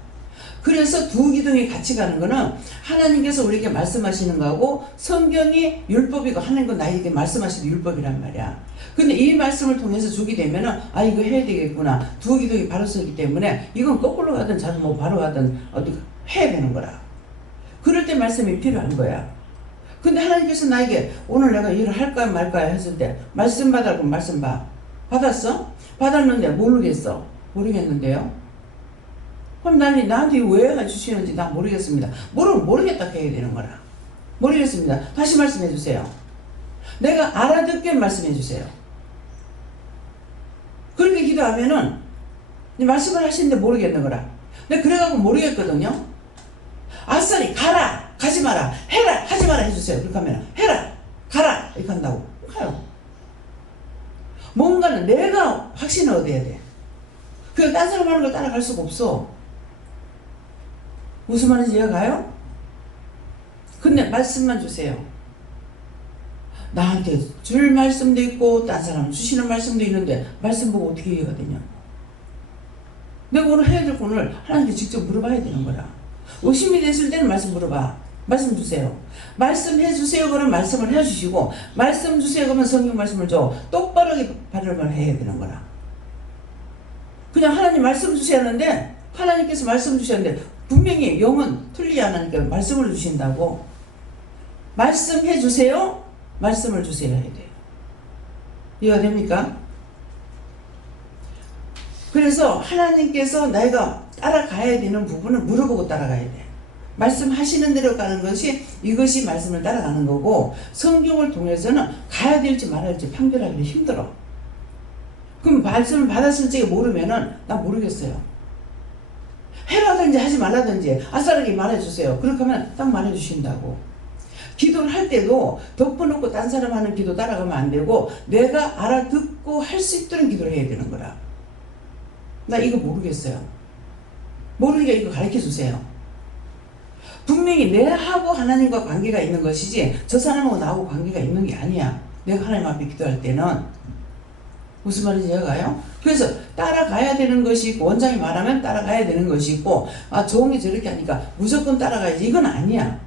그래서 두 기둥이 같이 가는 거는 하나님께서 우리에게 말씀하시는 거하고 성경이 율법이고 하나님과 나에게 말씀하시는 율법이란 말이야. 근데 이 말씀을 통해서 주게 되면은 아 이거 해야 되겠구나. 두 기둥이 바로 서기 때문에 이건 거꾸로 가든 자주 뭐 바로 가든 어떻게 해야 되는 거라. 그럴 때 말씀이 필요한 거야. 근데 하나님께서 나에게 오늘 내가 일을 할까 말까 했을 때 말씀 받으라고 말씀 받았어? 받았는데 모르겠어. 모르겠는데요. 그럼 나는 나한테 왜 해주시는지 난 모르겠습니다. 모르겠다 해야 되는 거라. 모르겠습니다. 다시 말씀해 주세요. 내가 알아듣게 말씀해 주세요. 그렇게 기도하면은 말씀을 하시는데 모르겠는 거라. 내가 그래갖고 모르겠거든요. 아싸리 가라 가지 마라 해라 하지 마라 해주세요. 그렇게 하면 해라 가라 이렇게 한다고 가요. 뭔가는 내가 확신을 얻어야 돼. 그냥 딴 사람 하는 걸 따라갈 수가 없어. 무슨 말인지 이해가요? 근데 말씀만 주세요. 나한테 줄 말씀도 있고 딴 사람 주시는 말씀도 있는데 말씀 보고 어떻게 이해가 되냐. 내가 오늘 해야 될 거 오늘 하나님께 직접 물어봐야 되는 거라. 의심이 됐을 때는 말씀 물어봐. 말씀 주세요. 말씀해 주세요. 그러면 말씀을 해주시고 말씀 주세요. 그러면 성경 말씀을 줘. 똑바로 발음을 해야 되는 거라. 그냥 하나님 말씀 주셨는데 하나님께서 말씀 주셨는데 분명히 영은 틀리지 않으니까 말씀을 주신다고. 말씀해 주세요. 말씀을 주세요 해야 돼요. 이해가 됩니까? 그래서 하나님께서 내가 따라가야 되는 부분을 물어보고 따라가야 돼. 말씀하시는 대로 가는 것이 이것이 말씀을 따라가는 거고 성경을 통해서는 가야 될지 말아야 될지 판별하기 힘들어. 그럼 말씀을 받았을 때 모르면은 나 모르겠어요. 해라든지 하지 말라든지 아싸라게 말해주세요. 그렇게 하면 딱 말해주신다고. 기도를 할 때도 덮어놓고 딴 사람 하는 기도 따라가면 안 되고 내가 알아듣고 할 수 있도록 기도를 해야 되는 거라. 나 이거 모르겠어요. 모르니까 이거 가르쳐주세요. 분명히 내하고 하나님과 관계가 있는 것이지 저 사람하고 나하고 관계가 있는 게 아니야. 내가 하나님 앞에 기도할 때는. 무슨 말인지 이해가요? 그래서 따라가야 되는 것이 있고 원장이 말하면 따라가야 되는 것이 있고 아 종이 저렇게 하니까 무조건 따라가야지 이건 아니야.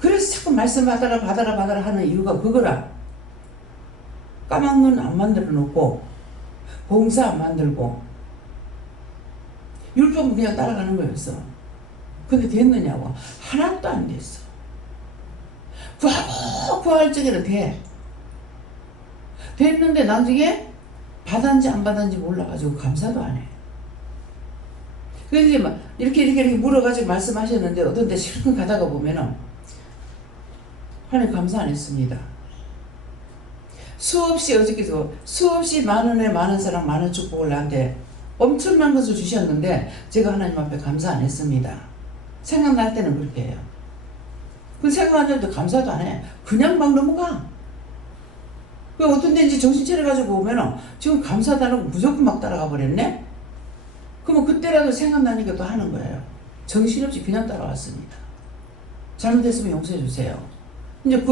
그래서 자꾸 말씀 받아라 하는 이유가 그거라. 까막눈 안 만들어 놓고 봉사 안 만들고 율법은 그냥 따라가는 거였어. 근데 됐느냐고. 하나도 안 됐어. 구할 적에는 됐는데 나중에 받았는지 안 받았는지 몰라가지고 감사도 안 해. 그래서 이제 막 이렇게 물어가지고 말씀하셨는데 어떤 데 실컷 가다가 보면은 하나님 감사 안 했습니다. 수없이 많은 애 많은 사랑 많은 축복을 나한테 엄청난 것을 주셨는데 제가 하나님 앞에 감사 안 했습니다. 생각날 때는 그렇게 해요. 그 생각 안 해도 감사도 안 해. 그냥 막 넘어가. 그 어떤 데인지 정신 차려가지고 오면은 지금 감사도 안 하고 무조건 막 따라가 버렸네? 그러면 그때라도 생각나니까 또 하는 거예요. 정신없이 그냥 따라왔습니다. 잘못했으면 용서해 주세요. 이제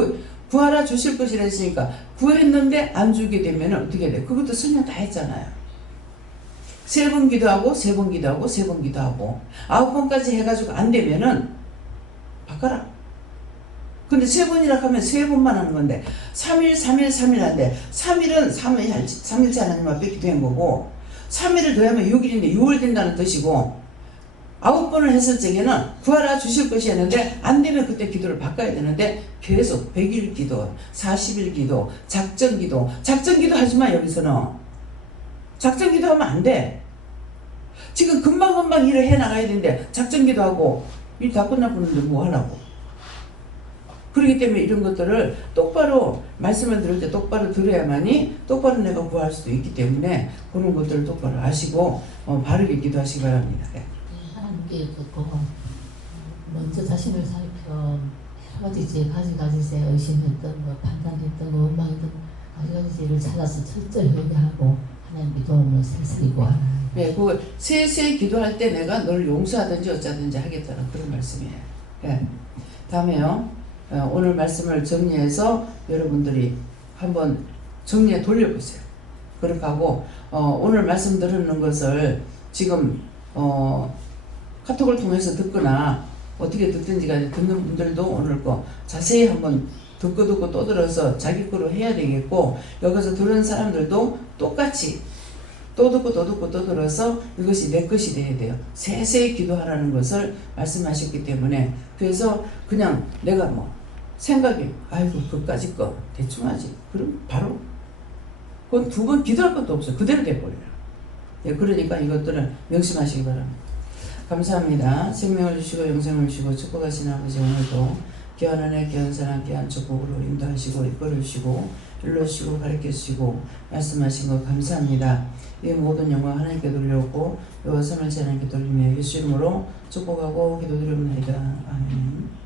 구하라 주실 것이라 했으니까 구했는데 안 주게 되면 어떻게 돼? 그것도 설명 다 했잖아요. 3번 기도하고 3번 기도하고 3번 기도하고 9번까지 해가지고 안 되면은 바꿔라. 근데 3번이라 하면 3번만 하는 건데 3일 한데 3일은 3일째 하나님 앞에 기도한 거고 3일을 더하면 6일인데 6월 된다는 뜻이고 9번을 했을 적에는 구하라 주실 것이었는데 안 되면 그때 기도를 바꿔야 되는데 계속 100일 기도, 40일 기도, 작전 기도 하지 마. 여기서는 작전 기도하면 안 돼. 지금 금방 일을 해나가야 되는데 작전 기도하고 일 다 끝나보는데 뭐 하라고. 그렇기 때문에 이런 것들을 똑바로 말씀을 들을 때 똑바로 들어야만이 똑바로 내가 구할 수도 있기 때문에 그런 것들을 똑바로 아시고 바르게 기도하시기 바랍니다. 네. 하나님께 듣고 먼저 자신을 살펴 여러 가지 죄 가지 의심했던 거 판단했던 거 원망했던 가지 죄를 찾아서 철저히 회개하고 하나님께 도움을 살살히 구하라. 예, 그 세세 기도할 때 내가 널 용서하든지 어쩌든지 하겠다는 그런 말씀이에요. 예. 다음에요. 오늘 말씀을 정리해서 여러분들이 한번 정리해 돌려보세요. 그렇게 하고 오늘 말씀 들은 것을 지금 카톡을 통해서 듣거나 어떻게 듣든지 간에 듣는 분들도 오늘 거 자세히 한번 듣고 또 들어서 자기 거로 해야 되겠고, 여기서 들은 사람들도 똑같이 또 듣고 또 들어서 이것이 내 것이 돼야 돼요. 세세히 기도하라는 것을 말씀하셨기 때문에, 그래서 그냥 내가 뭐 생각이 아이고 그까짓 거 대충 하지, 그럼 바로 그건 두 번 기도할 것도 없어요. 그대로 돼버려요. 예, 그러니까 이것들은 명심하시기 바랍니다. 감사합니다. 생명을 주시고 영생을 주시고 축복하신 아버지, 오늘도 귀한 은혜, 귀한 사랑, 귀한 축복으로 인도하시고 이끌어주시고 일러주시고 가르쳐주시고 말씀하신 것 감사합니다. 이 모든 영광 하나님께 돌려오고 여호와 삼일째 하나님께 돌리며 예수 이름으로 축복하고 기도드립니다. 아멘.